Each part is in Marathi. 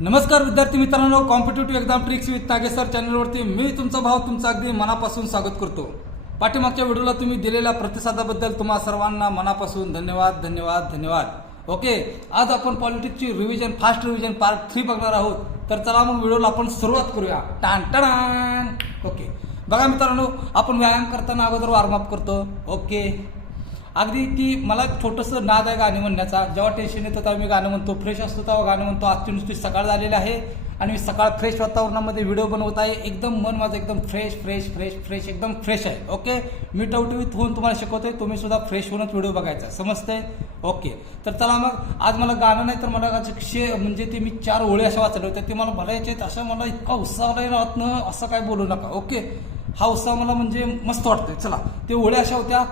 नमस्कार विद्यार्थी मित्रांनो, competitive exam tricks with Nagesar चॅनलवरती मी तुमचा भाव तुमचा अगदी मनापासून स्वागत करतो। पाठीमागच्या व्हिडिओला तुम्ही दिलेल्या प्रतिसादाबद्दल तुम्हा सर्वांना मनापासून धन्यवाद धन्यवाद धन्यवाद। ओके, आज आपण पॉलिटिक्सची रिव्हिजन फास्ट रिव्हिजन पार्ट 3 बघणार आहोत। तर चला मग व्हिडिओला आपण सुरुवात करूया। टान टान। ओके, बघा मित्रांनो, आपण व्यायाम करताना अगोदर वॉर्मअप करतो। ओके, अगदी की मला छोटंसं नाद आहे गाणे म्हणण्याचा। जेव्हा टेन्शन येतं तेव्हा मी गाणं म्हणतो, फ्रेश असतो तेव्हा गाणं म्हणतो। आजची नुसती सकाळ झालेली आहे आणि मी सकाळ फ्रेश वातावरणामध्ये व्हिडिओ बनवत आहे। एकदम मन माझं एकदम फ्रेश फ्रेश फ्रेश फ्रेश एकदम फ्रेश आहे। ओके, मी टवटवीत होऊन तुम्हाला शिकवतोय, तुम्ही सुद्धा फ्रेश होऊनच व्हिडिओ बघायचा, समजतंय? ओके, तर चला मग आज मला गाणं नाही तर मला म्हणजे ते मी 4 ओळी अशा वाचल्या होत्या, ते मला भरायचे आहेत। असं मला इतका उत्साह नाही राहत ना, असं काय बोलू नका। ओके, हा उत्साह मला म्हणजे मस्त वाटतोय। चला, ते ओळी अशा होत्या।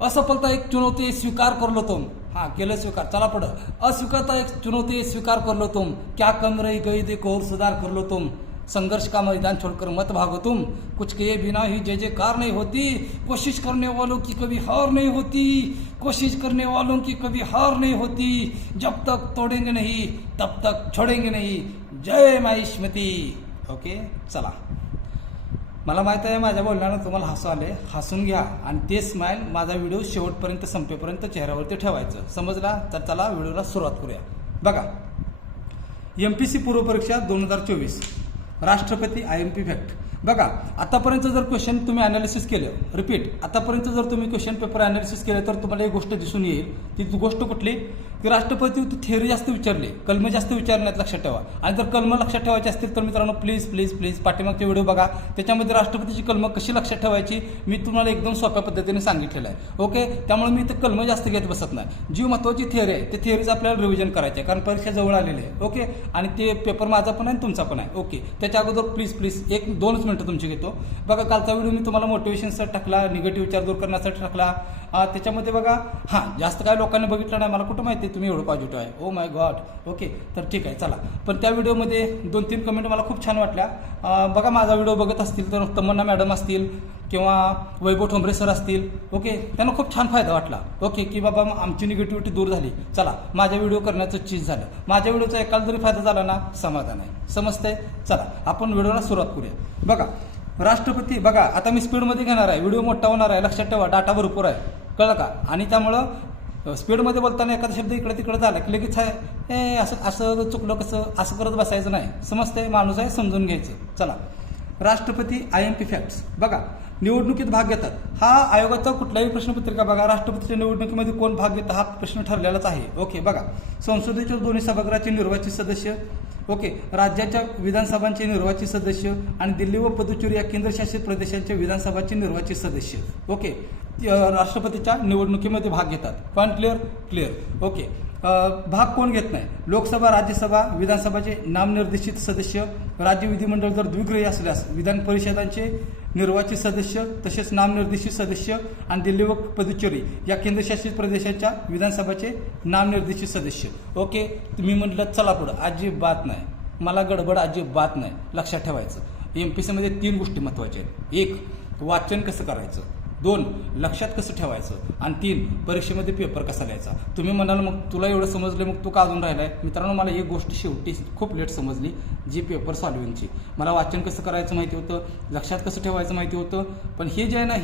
असफलता एक चुनौती स्वीकार कर लो तुम। हाँ, केलं स्वीकार। चला पुढं। अस्वीकारता एक चुनौती स्वीकार कर लो तुम, क्या कम रही गई देखो और सुधार कर लो तुम, संघर्ष का मैदान छोड़कर मत भागो तुम, कुछ किए बिना ही जय जयकार नहीं होती, कोशिश करने वालों की कभी हार नहीं होती, कोशिश करने वालों की कभी हार नहीं होती, जब तक तोड़ेंगे नहीं तब तक छोड़ेंगे नहीं, जय महिष्मती। ओके, चला, मला माहिती आहे माझ्या बोलण्यानं तुम्हाला हसू आले, हसून घ्या आणि ते स्माइल माझा व्हिडिओ शेवटपर्यंत संपेपर्यंत चेहऱ्यावरती ठेवायचं, समजला? तर चला व्हिडिओला सुरुवात करूया। बघा, MPC पूर्व परीक्षा 2024 राष्ट्रपती IMP फॅक्ट। बघा, आतापर्यंत जर क्वेश्चन तुम्ही अनालिसिस केलं, रिपीट, आतापर्यंत जर तुम्ही क्वेश्चन पेपर अनालिसिस केलं तर तुम्हाला एक गोष्ट दिसून येईल। ती गोष्ट कुठली? की राष्ट्रपती थेअरी जास्त विचारले, कलम जास्त विचारण्यात लक्षात ठेवा। आणि जर कलम लक्षात ठेवायची असतील तर मित्रांनो प्लीज प्लीज प्लीज पाठीमागचे व्हिडिओ बघा, त्याच्यामध्ये राष्ट्रपतीची कलम कशी लक्षात ठेवायची मी तुम्हाला एकदम सोप्या पद्धतीने सांगितलेलं आहे। ओके, त्यामुळे मी ते कलम जास्त घेत बसत नाही। जी महत्त्वाची थेअरी आहे ते थेअरीज आपल्याला रिव्हिजन करायची आहे, कारण परीक्षा जवळ आलेली आहे। ओके, आणि ते पेपर माझा पण आहे आणि तुमचा पण आहे। ओके, त्याच्या अगोदर प्लीज प्लीज 1-2 मिनिटं तुमची घेतो। बघा, कालचा व्हिडिओ मी तुम्हाला मोटिवेशनसाठी टाकला, निगेटिव्ह विचार दूर करण्यासाठी टाकला। त्याच्यामध्ये बघा, हां, जास्त काय लोकांनी बघितलं नाही, मला कुठं माहिती तुम्ही एवढं पॉझिटिव्ह आहे। Oh my God. ओके, तर ठीक आहे, चला। पण त्या व्हिडिओमध्ये 2-3 कमेंट मला खूप छान वाटल्या। बघा, माझा व्हिडिओ बघत असतील तर तमन्ना मॅडम असतील किंवा वैभव ठोंबरे सर असतील, ओके, त्यांना खूप छान फायदा वाटला। ओके, की बाबा आमची निगेटिव्हिटी दूर झाली, चला माझ्या व्हिडिओ करण्याचं चीज झालं, माझ्या व्हिडिओचा एकाला जरी फायदा झाला ना, समाधान आहे, समजतंय? चला आपण व्हिडिओला सुरुवात करूया। बघा, राष्ट्रपती, बघा आता मी स्पीडमध्ये घेणार आहे, व्हिडिओ मोठा होणार आहे, लक्षात ठेवा, डाटा भरपूर आहे, कळलं का? आणि त्यामुळं स्पीडमध्ये बोलताना एखादा शब्द इकडे तिकडे झाला की लगेच आहे असं चुकलं कसं असं करत बसायचं नाही, समजतंय? माणूस आहे, समजून घ्यायचं। चला, राष्ट्रपती IMP फॅक्ट्स। बघा, निवडणुकीत भाग घेतात, हा आयोगाचा कुठलाही प्रश्नपत्रिका बघा, राष्ट्रपतीच्या निवडणुकीमध्ये कोण भाग घेतात हा प्रश्न ठरलेलाच आहे। ओके, बघा, संसदेच्या दोन्ही सभागृहाचे निर्वाचित सदस्य, ओके, राज्याच्या विधानसभांचे निर्वाचित सदस्य आणि दिल्ली व पुदुच्चेरी या केंद्रशासित प्रदेशांच्या विधानसभाचे निर्वाचित सदस्य, ओके, राष्ट्रपतीच्या निवडणुकीमध्ये भाग घेतात। Point clear? क्लिअर। ओके, भाग कोण घेत नाही? लोकसभा, राज्यसभा, विधानसभाचे नामनिर्देशित सदस्य, राज्य विधिमंडळ जर द्विगृही असल्यास विधान परिषदांचे निर्वाचित सदस्य तसेच नामनिर्देशित सदस्य आणि दिल्ली व पुदुच्चेरी या केंद्रशासित प्रदेशाच्या विधानसभाचे नामनिर्देशित सदस्य। ओके, तुम्ही म्हटलं चला पुढं, अजिबात नाही, मला गडबड अजिबात नाही, लक्षात ठेवायचं। MPC मध्ये 3 गोष्टी महत्त्वाच्या आहेत। 1, वाचन कसं करायचं, 2, लक्षात कसं ठेवायचं, आणि 3, परीक्षेमध्ये पेपर कसा लिहायचा। तुम्ही म्हणाल मग तुला एवढं समजलं, मग तू का अजून राहिलाय? मित्रांनो, मला एक गोष्ट शेवटी खूप लेट समजली, जी पेपर सॉल्व्हिंगची। मला वाचन कसं करायचं माहिती होतं, लक्षात कसं ठेवायचं माहिती होतं, पण हे जे आहे ना,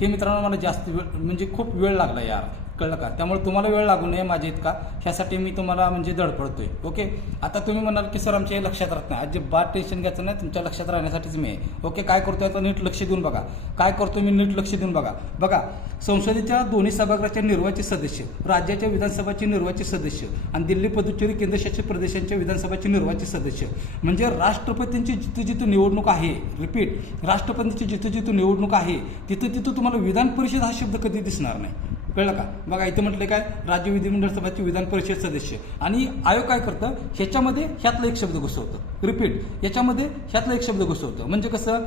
हे मित्रांनो मला जास्त वेळ म्हणजे खूप वेळ लागला यार, कळलं का? त्यामुळे तुम्हाला वेळ लागू नये माझ्या इतका, ह्यासाठी मी तुम्हाला म्हणजे धडपडतोय। ओके, आता तुम्ही म्हणाल की सर आमच्या हे लक्षात राहत नाही, अजिबात टेन्शन घ्यायचं नाही, तुमच्या लक्षात राहण्यासाठीच मी आहे। ओके, काय करतोय आता नीट लक्ष देऊन बघा, काय करतोय मी, नीट लक्ष देऊन बघा। बघा, संसदेच्या दोन्ही सभागृहाचे निर्वाचित सदस्य, राज्याच्या विधानसभाचे निर्वाचित सदस्य आणि दिल्ली पुदुच्चेरी केंद्रशासित प्रदेशांच्या विधानसभाचे निर्वाचित सदस्य, म्हणजे राष्ट्रपतींची जिथं जिथं निवडणूक आहे, रिपीट, राष्ट्रपतींची जिथं जिथं निवडणूक आहे तिथं तिथं तुम्हाला विधान परिषद हा शब्द कधी दिसणार नाही, कळलं का? बघा, इथं म्हटलं काय, राज्य विधिमंडळ सभाचे विधान परिषद सदस्य, आणि आयोग काय करतं, ह्याच्यामध्ये ह्यातला एक शब्द घुसवतं, रिपीट, याच्यामध्ये ह्यातला एक शब्द घुसवतं, म्हणजे कसं,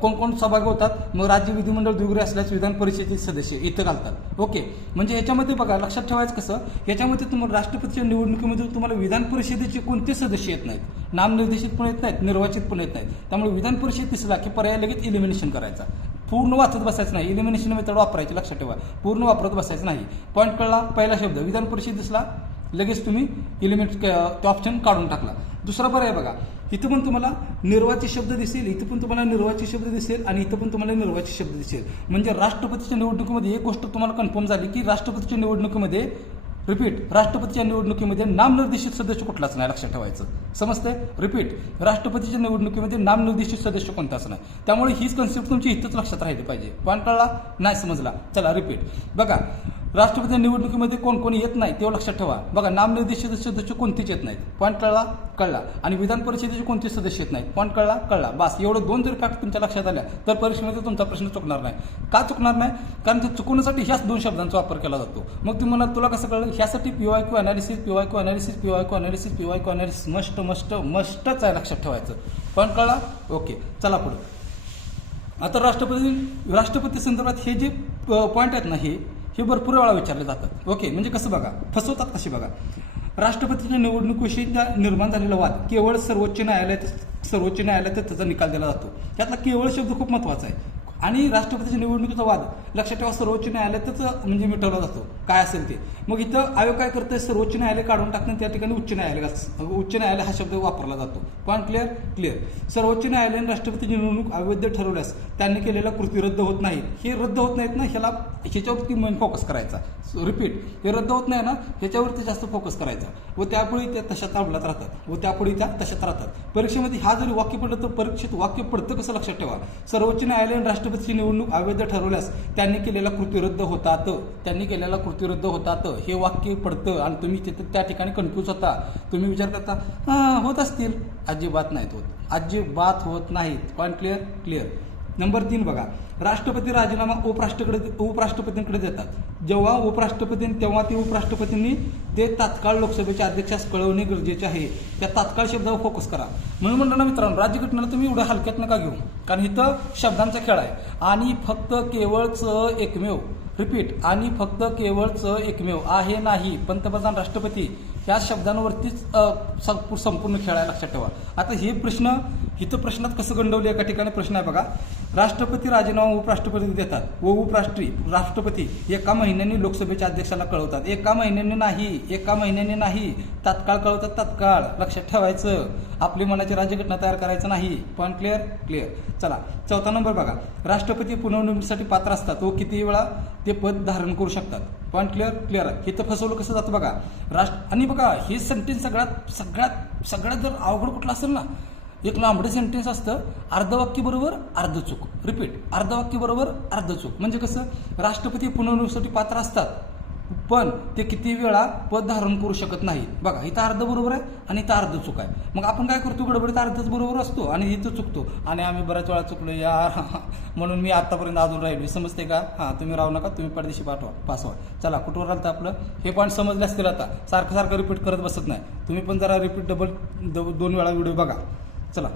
कोण कोण सभागृह होतात, मग राज्य विधिमंडळ द्विगृही असल्यास विधान परिषदेचे सदस्य इथं घालतात। ओके, म्हणजे ह्याच्यामध्ये बघा, लक्षात ठेवायचं कसं, ह्याच्यामध्ये तुम्हाला राष्ट्रपतीच्या निवडणुकीमध्ये तुम्हाला विधान परिषदेचे कोणते सदस्य येत नाहीत, नामनिर्देशित पण येत नाहीत, निर्वाचित पण येत नाहीत, त्यामुळे विधान परिषद दिसला की पर्याय लगेच इलिमिनेशन करायचा, पूर्ण वाचत बसायचं नाही, इलिमिनेशन मेथड वापरायची, लक्षात ठेवा, पूर्ण वापरत बसायचं नाही। पॉईंट कळला? पहिला शब्द विधान परिषद दिसला लगेच तुम्ही एलिमेंट ते ऑप्शन काढून टाकला. दुसरा पर्याय बघा, इथं पण तुम्हाला निर्वाचित शब्द दिसेल, इथं पण तुम्हाला निर्वाचित शब्द दिसेल आणि इथं पण तुम्हाला निर्वाचित शब्द दिसेल. म्हणजे राष्ट्रपतीच्या निवडणुकीमध्ये एक गोष्ट तुम्हाला कन्फर्म झाली की राष्ट्रपतीच्या निवडणुकीमध्ये रिपीट, राष्ट्रपतीच्या निवडणुकीमध्ये नामनिर्देशित सदस्य कुठलाच नाही, लक्षात ठेवायचं. समजतंय? रिपीट, राष्ट्रपतीच्या निवडणुकीमध्ये नामनिर्देशित सदस्य कोणताच नाही. त्यामुळे हीच कन्सेप्ट तुमची इथंच लक्षात राहिली पाहिजे. पॉईंट कळला? नाही समजला? चला रिपीट. बघा, राष्ट्रपती निवडणुकीमध्ये कोण कोणी येत नाही तेव्हा लक्षात ठेवा. बघा, नामनिर्देशित सदस्य कोणतेच येत नाहीत. पॉईंट कळला? कळला. आणि विधान परिषदेचे कोणते सदस्य येत नाहीत. पॉईंट कळला? कळला. बस एवढं 2 जर फॅक्ट तुमच्या लक्षात आल्या तर परीक्षेमध्ये तुमचा प्रश्न चुकणार नाही. का चुकणार नाही? कारण ते चुकवण्यासाठी ह्याच 2 शब्दांचा वापर केला जातो. मग तुम्ही म्हणाल तुला कसं कळलं? ह्यासाठी PYQ analysis, PYQ analysis, PYQ analysis, PYQ analysis मस्टच आहे, लक्षात ठेवायचं. पॉईंट कळला? ओके, चला पुढे. आता राष्ट्रपती संदर्भात हे जे पॉईंट आहेत ना, हे भरपूर वेळा विचारले जातात. ओके, म्हणजे कसं बघा, फसवतात कशी बघा. राष्ट्रपतीच्या निवडणुकीविषयी निर्माण झालेला वाद केवळ सर्वोच्च न्यायालयात त्याचा निकाल दिला जातो. त्यातला केवळ शब्द खूप महत्त्वाचा आहे. आणि राष्ट्रपतीच्या निवडणुकीचा वाद लक्षात ठेवा, सर्वोच्च न्यायालयातच म्हणजे मिटवला जातो, काय असेल ते. मग इथं आयोग काय करतंय, सर्वोच्च न्यायालय काढून टाकणं, त्या ठिकाणी उच्च न्यायालय हा शब्द वापरला जातो. Point clear. सर्वोच्च न्यायालयाने राष्ट्रपतीची निवडणूक अवैध ठरवल्यास त्यांनी केलेल्या कृती रद्द होत नाहीत. हे रद्द होत नाहीत ना, ह्याच्यावरती मेन फोकस करायचा. रिपीट, हे रद्द होत नाही ना, ह्याच्यावरती जास्त फोकस करायचा. व त्यापुढे त्या तशाच अंमलात राहतात. परीक्षेमध्ये हा जरी वाक्य पडलं तर परीक्षेत वाक्य पडतं कसं, लक्षात ठेवा. सर्वोच्च न्यायालयाने राष्ट्रपतीची निवडणूक अवैध ठरवल्यास त्यांनी केलेल्या कृती रद्द होतात. हे वाक्य पडतं आणि तुम्ही तिथे त्या ठिकाणी कन्फ्यूज होता. तुम्ही विचार करता होत असतील, अजिबात होत नाहीत. Point clear. नंबर 3 बघा, राष्ट्रपती राजीनामा उपराष्ट्रपतींकडे देतात. तेव्हा ते उपराष्ट्रपतींनी ते तात्काळ लोकसभेच्या अध्यक्षास कळवणे गरजेचे आहे. त्या तात्काळ शब्दावर फोकस करा. म्हणून म्हणलं ना मित्रांनो, राज्यघटनेला तुम्ही एवढ्या हलक्यात नका घेऊ, कारण इथं शब्दांचा खेळ आहे. आणि फक्त केवळच एकमेव, रिपीट, आणि फक्त केवळच एकमेव आहे नाही, पंतप्रधान राष्ट्रपती ह्या शब्दांवरतीच संपूर्ण खेळ आहे, लक्षात ठेवा. आता हे प्रश्न इथं प्रश्नात कसं गंडवले, एका ठिकाणी प्रश्न आहे बघा. राष्ट्रपती राजीनामा उपराष्ट्रपती देतात व राष्ट्रपती एका महिन्याने लोकसभेच्या अध्यक्षाला कळवतात. एका महिन्याने नाही, तात्काळ कळवतात, तात्काळ. लक्षात ठेवायचं, आपली मनाची राज्यघटना तयार करायचं नाही. Point clear. चला, 4था नंबर बघा, राष्ट्रपती पुनर्निवडणुकीसाठी पात्र असतात व किती वेळा ते पद धारण करू शकतात. Point clear. हे तर फसवलं कसं जातं बघा. आणि बघा, हे सेंटेन्स सगळ्यात जर अवघड कुठलं असेल ना, एक लांबडे सेंटेन्स असतं, अर्धवाक्य बरोबर अर्ध चूक. रिपीट, अर्धवाक्य बरोबर अर्ध चूक. म्हणजे कसं, राष्ट्रपती पुनर्निवडणुकीसाठी पात्र असतात पण ते किती वेळा पद धारण करू शकत नाही. बघा, इथं अर्ध बरोबर आहे आणि इथं अर्ध चूक आहे. मग आपण काय करतो, गडबडीत अर्धच बरोबर असतो आणि इथं चुकतो. आणि आम्ही बऱ्याच वेळा चुकलो यार, म्हणून मी आतापर्यंत अजून राहिलो. समजते का? तुम्ही राहू नका, तुम्ही परदेशी पासवा. चला, कुठवर आलं तर आपलं हे पॉईंट समजले असतील. आता सारखं रिपीट करत बसत नाही. तुम्ही पण जरा रिपीट 2 वेळा व्हिडिओ बघा. चला,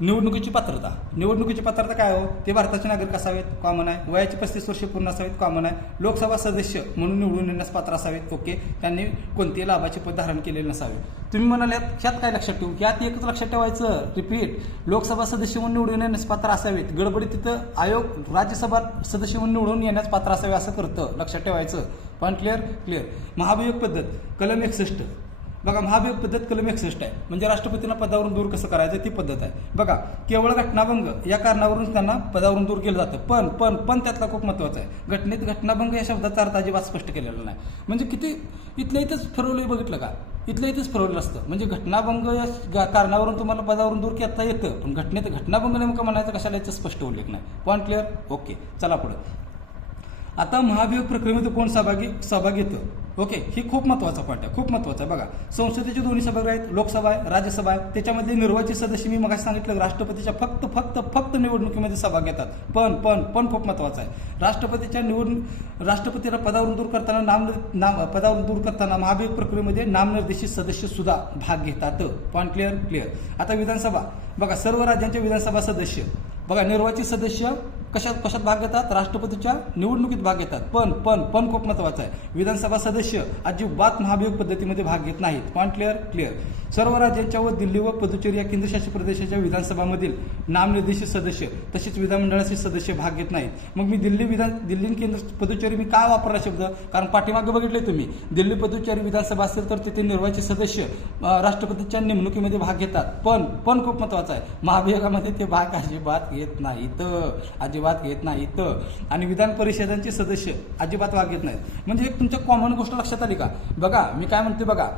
निवडणुकीची पात्रता काय हो? ते भारताचे नागरिक असावेत, कॉमन आहे. वयाची 35 वर्षे पूर्ण असावेत, कॉमन आहे. लोकसभा सदस्य म्हणून निवडून येण्यास पात्र असावेत, ओके. त्यांनी कोणतेही लाभाचे पद धारण केलेले नसावे. तुम्ही म्हणाले ह्यात काय लक्षात ठेवू? ह्यात एकच लक्षात ठेवायचं, रिपीट, लोकसभा सदस्य म्हणून निवडून येण्यास पात्र असावेत. गडबडीत तिथं आयोग राज्यसभा सदस्य म्हणून निवडून येण्यास पात्र असावे असं करतं, लक्षात ठेवायचं. पण क्लिअर. महाभियोग पद्धत कलम 61 बघा, महाभियोग पद्धत कलम 61 आहे. म्हणजे राष्ट्रपतींना पदावरून दूर कसं करायचं ती पद्धत आहे. बघा, केवळ घटनाभंग या कारणावरून त्यांना पदावरून दूर केलं जातं. पण त्यातला खूप महत्त्वाचा आहे, घटनेत घटनाभंग या शब्दाचा अर्थ अजिबात स्पष्ट केलेला नाही. म्हणजे किती इथल्या इथंच फिरवलं, बघितलं का? इथल्या इथंच फिरवलं असतं. म्हणजे घटनाभंग या कारणावरून तुम्हाला पदावरून दूर करता येतं, पण घटनेत घटनाभंग नेमकं म्हणायचं कशाला याचं स्पष्ट उल्लेख नाही. Point clear. ओके, चला पुढे. आता महाभियोग प्रक्रियेमध्ये कोण सहभागी येतं? ओके, ही खूप महत्त्वाचा पॉईंट आहे, खूप महत्त्वाचा आहे. बघा, संसदेचे 2 सभागृह आहेत, लोकसभा आहे, राज्यसभा आहे. त्याच्यामध्ये निर्वाचित सदस्य मी मगाशी सांगितलं राष्ट्रपतीच्या फक्त निवडणुकीमध्ये सहभाग घेतात. पण खूप महत्त्वाचं आहे, राष्ट्रपतीला पदावरून दूर करताना महाभियोग प्रक्रियेमध्ये नामनिर्देशित सदस्य सुद्धा भाग घेतात. Point clear. आता विधानसभा बघा, सर्व राज्यांचे विधानसभा सदस्य बघा, निर्वाचित सदस्य कशात भाग घेतात? राष्ट्रपतीच्या निवडणुकीत भाग घेतात. पण खूप महत्वाचं आहे, विधानसभा सदस्य अजिबात महाभियोग पद्धतीमध्ये भाग घेत नाहीत. Point clear. सर्व राज्यांच्या व दिल्ली व पुदुचेरी या केंद्रशासित प्रदेशाच्या विधानसभामधील नामनिर्देशित सदस्य तसेच विधानमंडळाचे सदस्य भाग घेत नाहीत. मग मी दिल्ली केंद्र पुदुचेरी मी काय वापरला शब्द? कारण पाठीमागे बघितले तुम्ही, दिल्ली पुदुचेरी विधानसभा असेल तर तिथे निर्वाचित सदस्य राष्ट्रपतीच्या नेमणुकीमध्ये भाग घेतात. पण खूप महत्वाचं आहे, महाभियोगामध्ये ते भाग अजिबात घेत नाहीत. आणि विधान परिषदांचे सदस्य अजिबात भाग घेत नाहीत. म्हणजे तुमच्या कॉमन गोष्ट लक्षात आली का? बघा मी काय म्हणते, बघा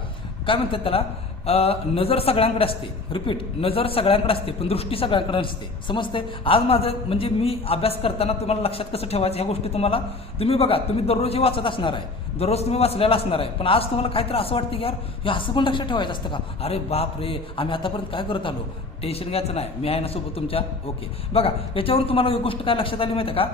काय म्हणतात त्याला, नजर सगळ्यांकडे असते. रिपीट, नजर सगळ्यांकडे असते पण दृष्टी सगळ्यांकडे नसते. समजते? आज माझं म्हणजे मी अभ्यास करताना तुम्हाला लक्षात कसं ठेवायचं ह्या गोष्टी तुम्ही बघा, तुम्ही दररोज हे वाचत असणार आहे, दररोज तुम्ही वाचलेला असणार आहे, पण आज तुम्हाला काहीतरी असं वाटतं की यार हे असं पण लक्षात ठेवायचं असतं का? अरे बाप रे, आम्ही आतापर्यंत काय करत आलो. टेन्शन घ्यायचं नाही, मी आहे ना सोबत तुमच्या. ओके, बघा याच्यावरून तुम्हाला एक गोष्ट काय लक्षात आली माहिती आहे का?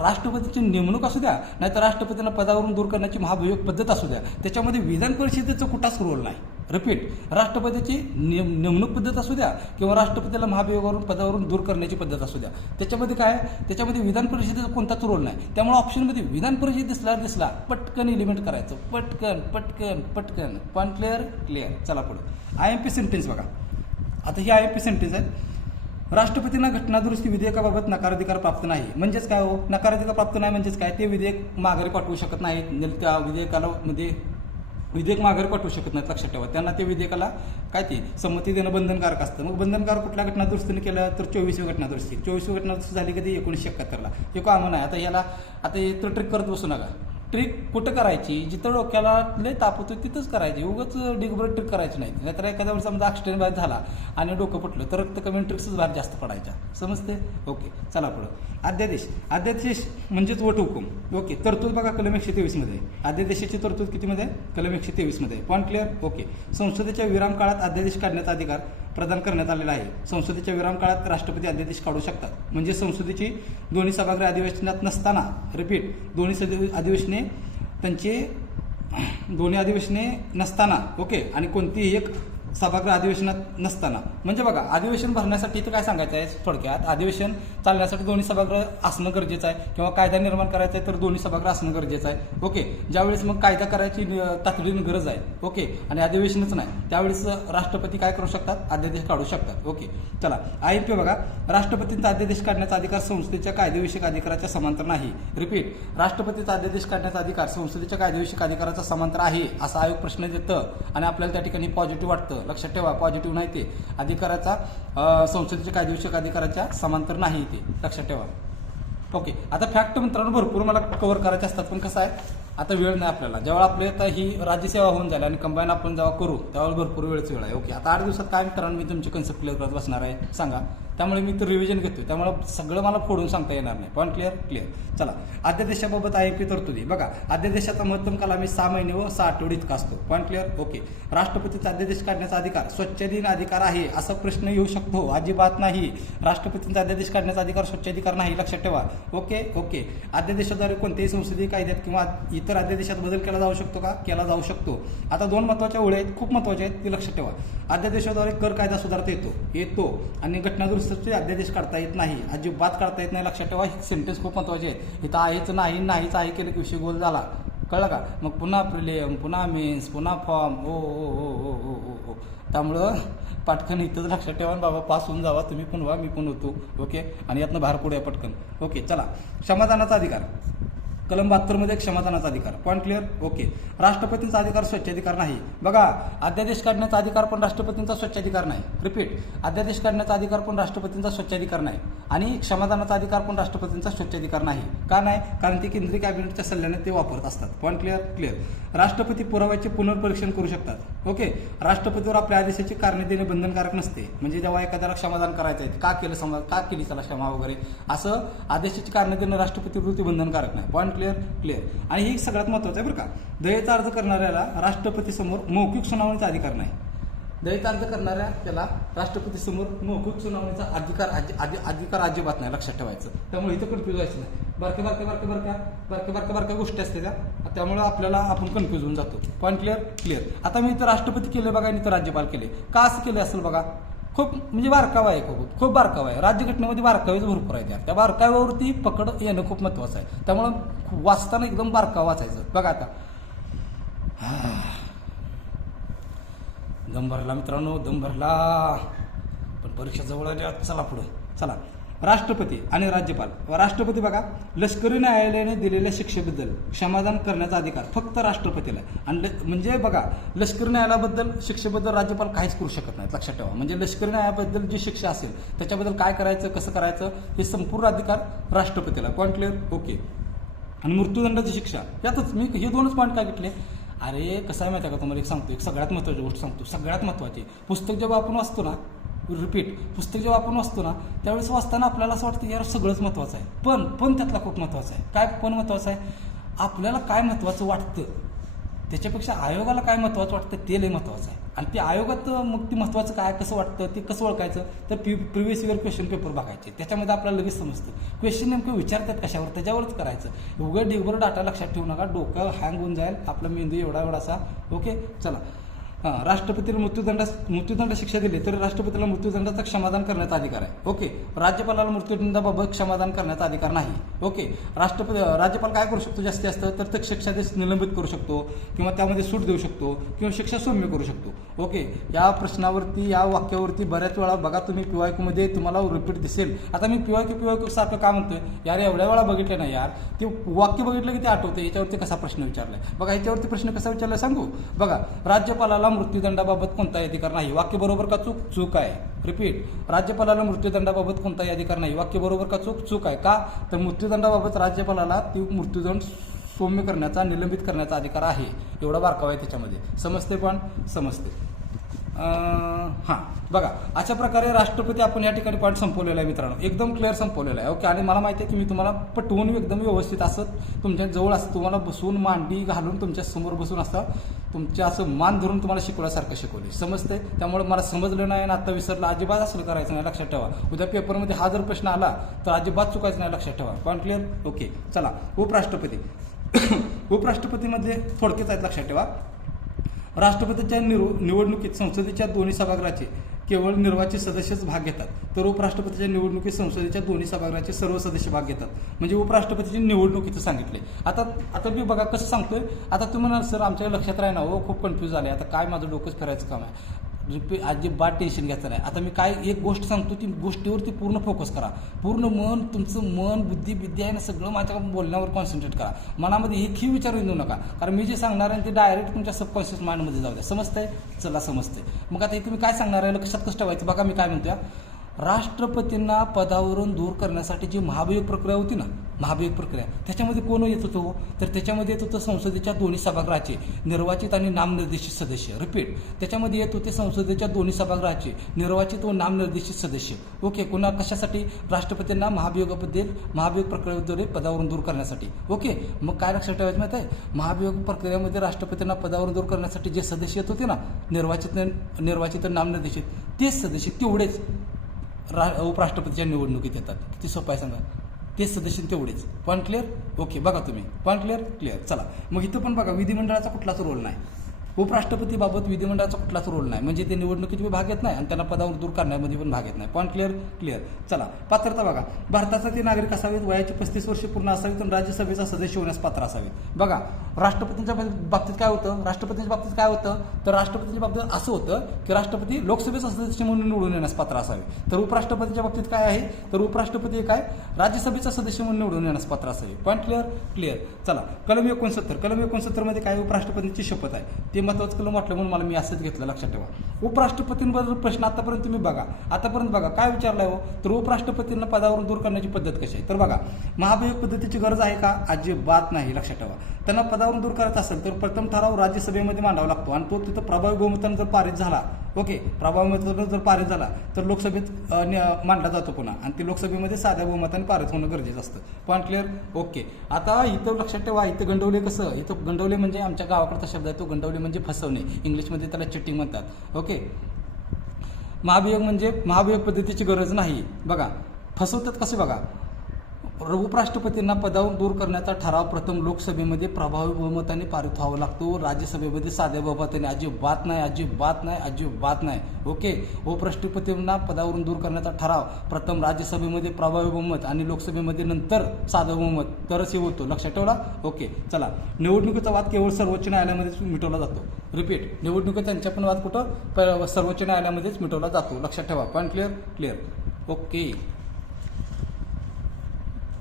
राष्ट्रपतीची नेमणूक असू द्या नाहीतर राष्ट्रपतींना पदावरून दूर करण्याची महाभियोग पद्धत असू द्या, त्याच्यामध्ये विधान परिषदेचं कुठाच रोल नाही. रिपीट, राष्ट्रपतीची नेमणूक पद्धत असू द्या किंवा राष्ट्रपतीला महाभियोगावरून पदावरून दूर करण्याची पद्धत असू द्या, त्याच्यामध्ये काय, त्याच्यामध्ये विधान परिषदेचा कोणताच रोल नाही. त्यामुळे ऑप्शनमध्ये विधान परिषद दिसला पटकन एलिमेंट करायचं, पटकन. Point clear. चला पुढे, IMP सेंटेन्स बघा. आता ही IMP सेंटेन्स आहे. राष्ट्रपतींना घटनादुरुस्ती विधेयकाबाबत नकाराधिकार प्राप्त नाही. म्हणजेच काय हो, नकाराधिकार प्राप्त नाही म्हणजेच काय? ते विधेयक माघारी पाठवू शकत नाहीत. त्या विधेयक माघारी पाठवू शकत नाहीत. लक्षात ठेवा, त्यांना ते विधेयकाला काय ते संमती देणं बंधनकारक असतं. मग बंधनकारक कुठल्या घटनादुरुस्तीने केलं तर 24वी घटनादुरुस्ती. 24वी घटनादुरुस्ती झाली कधी? 1971ला. हे कॉमन आहे. आता हे तर ट्रिक करत बसू नका. ट्रिक कुठं करायची? जिथं डोक्याला लय ताप होतो तिथंच करायची. उगाच डिगभर ट्रिक करायची नाही. नाहीतर एखाद्या वेळेस समजा ॲक्सिडेंट बाहेर झाला आणि डोकं फुटलं तर रक्त कमी ट्रिक्सच बाहेर जास्त पडायच्या. समजते? ओके, चला पुढं. अध्यादेश म्हणजेच वटहुकूम. ओके, तरतूद बघा कलम 123 मध्ये. अध्यादेशाची तरतूद कितीमध्ये? कलम 123 मध्ये. Point clear. ओके, संसदेच्या विराम काळात अध्यादेश काढण्याचा अधिकार प्रदान करण्यात आलेला आहे. संसदेच्या विराम काळात राष्ट्रपती अध्यादेश काढू शकतात. म्हणजे संसदेची दोन्ही सभागृह अधिवेशनात नसताना, रिपीट, दोन्ही अधिवेशने नसताना, ओके, आणि कोणतीही एक सभागृह अधिवेशनात नसताना. म्हणजे बघा, अधिवेशन भरण्यासाठी इथं काय सांगायचं आहे थोडक्यात, अधिवेशन चालण्यासाठी दोन्ही सभागृह असणं गरजेचं आहे किंवा कायदा निर्माण करायचा आहे तर दोन्ही सभागृह असणं गरजेचं आहे. ओके, ज्यावेळेस मग कायदा करायची तातडीने गरज आहे, ओके, आणि अधिवेशनच नाही, त्यावेळेस राष्ट्रपती काय करू शकतात? अध्यादेश काढू शकतात. ओके, चला IMP बघा. राष्ट्रपतींचा अध्यादेश काढण्याचा अधिकार संसदेच्या कायदेविषयक अधिकाराच्या समांतर नाही. रिपीट, राष्ट्रपतीचा अध्यादेश काढण्याचा अधिकार संसदेच्या कायदेविषयक अधिकाराचा समांतर आहे असा आयोग प्रश्न देतं आणि आपल्याला त्या ठिकाणी पॉझिटिव्ह वाटतं. लक्षात ठेवा, पॉझिटिव्ह नाही, ते अधिकाराचा संसदेच्या कायदेविषयक अधिकाराच्या समांतर नाही, ते लक्षात ठेवा. ओके, आता फॅक्ट मित्रांनो भरपूर मला कव्हर करायचे असतात, पण कसं आहे आता वेळ नाही आपल्याला. जेव्हा आपली आता ही राज्यसेवा होऊन जाईल आणि कंबाईन आपण जेव्हा करू त्यावेळेला भरपूर वेळच वेळ आहे. ओके, आता 8 दिवसात काय मित्रांनो मी तुमची कन्सेप्ट क्लिअर करत बसणार आहे सांगा. त्यामुळे मी तर रिव्हिजन घेतो, त्यामुळे सगळं मला फोडून सांगता येणार नाही. Point clear. चला, अध्यादेशाबाबत IMP तरतुदी बघा. अध्यादेशाचा महत्तम कालावधी 6 महिने व 6 आठवडे इतका असतो. Point clear. ओके, राष्ट्रपतीचा अध्यादेश काढण्याचा अधिकार स्वच्छाधीन अधिकार आहे असा प्रश्न येऊ शकतो? अजिबात नाही. राष्ट्रपतींचा अध्यादेश काढण्याचा अधिकार स्वच्छाधिकार नाही, लक्षात ठेवा. ओके, अध्यादेशाद्वारे कोणत्याही संसदीय कायद्यात किंवा इतर अध्यादेशात बदल केला जाऊ शकतो का? केला जाऊ शकतो. आता 2 महत्वाच्या ओळी आहेत, खूप महत्वाच्या आहेत, ती लक्षात ठेवा. अध्यादेशाद्वारे कर कायदा सुधारता येतो आणि घटनादुरुस्तीचे अध्यादेश काढता येत नाही, अजिबात काढता येत नाही. लक्षात ठेवा, सेंटेन्स खूप महत्वाचे आहे. इथं आहेच नाहीच आहे केलं की विषय गोल झाला, कळलं का? मग पुन्हा प्रिलियम, पुन्हा मेन्स, पुन्हा फॉर्म. ओ. त्यामुळं पटकन इथंच लक्षात ठेवा बाबा, पास होऊन जावा, तुम्ही पण व्हा, मी पण होतो. ओके, आणि यातनं बाहेर पडूया पटकन. ओके, चला, क्षमादानाचा अधिकार. कलम 72 मध्ये क्षमादानाचा अधिकार. Point clear. ओके, राष्ट्रपतींचा अधिकार स्वच्छाधिकार नाही. बघा, अध्यादेश काढण्याचा अधिकार पण राष्ट्रपतींचा स्वच्छाधिकार नाही. रिपीट, अध्यादेश काढण्याचा अधिकार पण राष्ट्रपतींचा स्वच्छाधिकार नाही आणि क्षमादानाचा अधिकार पण राष्ट्रपतींचा स्वच्छाधिकार नाही. का नाही? कारण ते केंद्रीय कॅबिनेटच्या सल्ल्याने ते वापरत असतात. Point clear. राष्ट्रपती पुराव्याचे पुनर्परीक्षण करू शकतात. ओके, राष्ट्रपतीवर आपल्या आदेशाची कारणे देणे बंधनकारक नसते. म्हणजे जेव्हा एखाद्याला क्षमादान करायचं आहे, का केली त्याला क्षमा वगैरे असं आदेशाची कारणे देणं राष्ट्रपतीवरती बंधनकारक नाही. Point clear. आणि ही सगळ्यात महत्वाचं आहे बरं का. दयेचा अर्ज करणाऱ्याला राष्ट्रपती समोर मौखिक सुनावणीचा अधिकार नाही. दयेचा अर्ज करणाऱ्या त्याला राष्ट्रपती समोर मौखिक सुनावणीचा अधिकार अजिबात नाही, लक्षात ठेवायचं. त्यामुळे इथं कन्फ्युज व्हायचं नाही. बारक्या गोष्टी असते त्यामुळे आपल्याला आपण कन्फ्युज होऊन जातो. Point clear. आता मी इथं राष्ट्रपती केले बघा आणि इथं राज्यपाल केले. का असं केले असेल बघा? खूप म्हणजे बारकावा आहे, खूप खूप बारकावा आहे. राज्यघटनेमध्ये बारकावेच भरपूर आहेत. त्या बारकाव्यावरती पकड येणं खूप महत्त्वाचं आहे. त्यामुळं वाचताना एकदम बारकावा वाचायचं. बघा आता दम भरला मित्रांनो, दम भरला, पण परीक्षा जवळ आली. चला पुढे चला. राष्ट्रपती आणि राज्यपाल. राष्ट्रपती बघा, लष्करी न्यायालयाने दिलेल्या शिक्षेबद्दल क्षमादान करण्याचा अधिकार फक्त राष्ट्रपतीला आहे. आणि म्हणजे बघा, लष्करी न्यायालयाबद्दल शिक्षेबद्दल राज्यपाल काहीच करू शकत नाहीत, लक्षात ठेवा. म्हणजे लष्करी न्यायाबद्दल जी शिक्षा असेल त्याच्याबद्दल काय करायचं, कसं करायचं, हे संपूर्ण अधिकार राष्ट्रपतीला. Point clear? ओके. आणि मृत्यूदंडाची शिक्षा यातच मी हे दोनच पॉईंट काय घेतले. अरे कसं आहे माहिती आहे का, तुम्हाला एक सांगतो, एक सगळ्यात महत्त्वाची गोष्ट सांगतो. सगळ्यात महत्त्वाची, पुस्तक जेव्हा आपण वाचतो ना, रिपीट, पुस्तक जेव्हा आपण वाचतो ना, त्यावेळेस वाचताना आपल्याला असं वाटतं यार सगळंच महत्त्वाचं आहे. पण त्यातला खूप महत्त्वाचं आहे. काय पण महत्त्वाचं आहे? आपल्याला काय महत्त्वाचं वाटतं त्याच्यापेक्षा आयोगाला काय महत्त्वाचं वाटतं ते लय महत्त्वाचं आहे. आणि ते आयोगात मग ते महत्त्वाचं काय, कसं वाटतं, ते कसं ओळखायचं, तर प्रिव्हियस इयर क्वेश्चन पेपर बघायचे. त्याच्यामध्ये आपल्याला लगेच समजतं क्वेश्चन नेमकं विचारतात कशावर, त्याच्यावरच करायचं. उघड ढिगभर डाटा लक्षात ठेवू नका, डोकं हँग होऊन जाईल, आपला मेंदू एवढासा. ओके, चला. राष्ट्रपतीला मृत्यूदंड शिक्षा दिली तर राष्ट्रपतीला मृत्यूदंडाचा क्षमादान करण्याचा अधिकार आहे. ओके. राज्यपालाला मृत्यूदंडाबाबत क्षमादान करण्याचा अधिकार नाही. ओके. राज्यपाल काय करू शकतो जास्तीत जास्त, तर ते शिक्षादेश निलंबित करू शकतो किंवा त्यामध्ये सूट देऊ शकतो किंवा शिक्षा सौम्य करू शकतो. ओके. या प्रश्नावरती, या वाक्यावरती बऱ्याच वेळा बघा तुम्ही PYQ तुम्हाला रिपीट दिसेल. आता मी PYQ सारखं काय म्हणतोय, यार एवढ्या वेळा बघितलं नाही यार, ते वाक्य बघितलं की ते आठवते. याच्यावरती कसा प्रश्न विचारलाय बघा. याच्यावरती प्रश्न कसा विचारलाय सांगू बघा. राज्यपालाला मृत्यूदंडाबाबत कोणताही अधिकार नाही. वाक्य बरोबर का चूक? चूक आहे. रिपीट, राज्यपालाला मृत्यूदंडाबाबत कोणताही अधिकार नाही. वाक्य बरोबर का चूक? चूक आहे. का? तर मृत्यूदंडाबाबत राज्यपालाला ती मृत्यूदंड सौम्य करण्याचा, निलंबित करण्याचा अधिकार आहे. एवढा बारकावा आहे त्याच्यामध्ये. समजते? पण समजते. हां बघा, अशा प्रकारे राष्ट्रपती आपण या ठिकाणी पॉईंट संपवलेला आहे मित्रांनो, एकदम क्लिअर संपवलेला आहे. ओके. आणि मला माहिती आहे की मी तुम्हाला पटवून एकदम व्यवस्थित असं तुमच्या जवळ असं तुम्हाला बसून मांडी घालून तुमच्या समोर बसून असं तुमच्या असं मान धरून तुम्हाला शिकवल्यासारखं शिकवले. समजते? त्यामुळे मला समजलं नाही आणि आता विसरलं, अजिबात असं करायचं नाही, लक्षात ठेवा. उद्या पेपरमध्ये हा जर प्रश्न आला तर अजिबात चुकायचं नाही, लक्षात ठेवा. Point clear? ओके. चला. उपराष्ट्रपती. उपराष्ट्रपतीमध्ये थोडक्याच आहेत, लक्षात ठेवा. राष्ट्रपतीच्या निवडणुकीत संसदेच्या दोन्ही सभागृहाचे केवळ निर्वाचित सदस्यच भाग घेतात, तर उपराष्ट्रपतीच्या निवडणुकीत संसदेच्या दोन्ही सभागृहाचे सर्व सदस्य भाग घेतात. म्हणजे उपराष्ट्रपतीची निवडणुकीचं सांगितले. आता मी बघा कसं सांगतोय. आता तुम्ही म्हणाल सर आमच्या लक्षात राही ना हो, खूप कन्फ्यूज झाले, आता काय माझं डोकंच फिरायचं काम आहे. अजिबात टेन्शन घ्यायचं नाही. आता मी काय एक गोष्ट सांगतो, ती गोष्टीवरती पूर्ण फोकस करा. पूर्ण मन, तुमचं मन, बुद्धी, विद्या आहे ना, सगळं माझ्या बोलण्यावर कॉन्सन्ट्रेट करा. मनामध्ये एकही विचार येऊ नका, कारण मी जे सांगणार आहे ते डायरेक्ट तुमच्या सबकॉन्शियस माइंडमध्ये जाऊ द्या. समजतंय? चला समजतंय. मग आता तुम्ही काय सांगणार आहे लक्षात कसं ठेवायचं बघा. मी काय म्हणतोय, राष्ट्रपतींना पदावरून दूर करण्यासाठी जी महाभियोग प्रक्रिया होती ना, महाभियोग प्रक्रिया, त्याच्यामध्ये कोण येत होतो, तर त्याच्यामध्ये येत होतं संसदेच्या दोन्ही सभागृहाचे निर्वाचित आणि नामनिर्देशित सदस्य. रिपीट, त्याच्यामध्ये येत होते संसदेच्या दोन्ही सभागृहाचे निर्वाचित व नामनिर्देशित सदस्य. ओके. कोणा कशासाठी? राष्ट्रपतींना महाभियोग प्रक्रियेद्वारे पदावरून दूर करण्यासाठी. ओके. मग काय लक्षात ठेवायचं माहिती आहे, महाभियोग प्रक्रियेमध्ये राष्ट्रपतींना पदावरून दूर करण्यासाठी जे सदस्य येत होते ना, निर्वाचित नामनिर्देशित, तेच सदस्य तेवढेच उपराष्ट्रपतीच्या निवडणुकीत येतात. किती सोपं आहे सांगा. ते सदस्य तेवढेच. Point clear? ओके. बघा तुम्ही. Point clear? चला. मग इथं पण बघा, विधिमंडळाचा कुठलाच रोल नाही. उपराष्ट्रपतीबाबत विधिमंडळाचा कुठलाच रोल नाही. म्हणजे ते निवडणुकीत भाग घेत नाही आणि त्यांना पदावर दूर करण्यामध्ये पण भाग घेत नाही. Point clear? चला. पात्रता बघा. भारताचा ते नागरिक असावेत, वयाचे 35 वर्षे पूर्ण असावीत आणि राज्यसभेचा सदस्य होण्यास पात्र असावेत. बघा, राष्ट्रपतींच्या बाबतीत काय होतं, तर राष्ट्रपतींच्या बाबतीत असं होतं की राष्ट्रपती लोकसभेचा सदस्य म्हणून निवडून येण्यास पात्र असावे. तर उपराष्ट्रपतीच्या बाबतीत काय आहे, तर उपराष्ट्रपती काय राज्यसभेचा सदस्य म्हणून निवडून येण्यास पात्र असावे. Point clear? चला. कलम 69 मध्ये काय उपराष्ट्रपतींची शपथ आहे. ते महत्वाचं कलम वाटलं म्हणून मला मी असंच घेतलं, लक्षात ठेवा. उपराष्ट्रपतींबद्दल प्रश्न आतापर्यंत तुम्ही बघा काय विचारलाय हो, तर उपराष्ट्रपतींना पदावरून दूर करण्याची पद्धत कशी आहे. तर बघा, महाभियोग पद्धतीची गरज आहे का? अजिबात नाही, लक्षात ठेवा. त्यांना पदावरून दूर करायचं असेल तर प्रथम ठराव राज्यसभेमध्ये मांडावा लागतो आणि तो तिथं प्रभावी बहुमताने जर पारित झाला, ओके, प्रभावी बहुमताने जर पारित झाला तर लोकसभेत मांडला जातो पुन्हा, आणि ते लोकसभेमध्ये साध्या बहुमताने पारित होणं गरजेचं असतं. Point clear? ओके. आता इथं लक्षात ठेवा, इथं गंडवले कसं, इथं गंडवले म्हणजे आमच्या गावाकडचा शब्द आहे तो, गंडवले म्हणजे फसवणे, इंग्लिशमध्ये त्याला चिटिंग म्हणतात. ओके. महाभियोग पद्धतीची गरज नाही. बघा, फसवतात कसे बघा, उपराष्ट्रपतींना पदावरून दूर करण्याचा ठराव प्रथम लोकसभेमध्ये प्रभावी बहुमताने पारित व्हावा लागतो. राज्यसभेमध्ये साध्या बहुमताने अजिबात नाही, अजिबात नाही, अजिबात नाही. ओके, उपराष्ट्रपतींना पदावरून दूर करण्याचा ठराव प्रथम राज्यसभेमध्ये प्रभावी बहुमत आणि लोकसभेमध्ये नंतर साधं बहुमत तरच हे होतो. लक्षात ठेवला. ओके, चला. निवडणुकीचा वाद केवळ सर्वोच्च न्यायालयामध्येच मिटवला जातो. रिपीट, निवडणुकीचा त्यांच्या पण वाद कुठं सर्वोच्च न्यायालयामध्येच मिटवला जातो. लक्षात ठेवा. Point clear. ओके,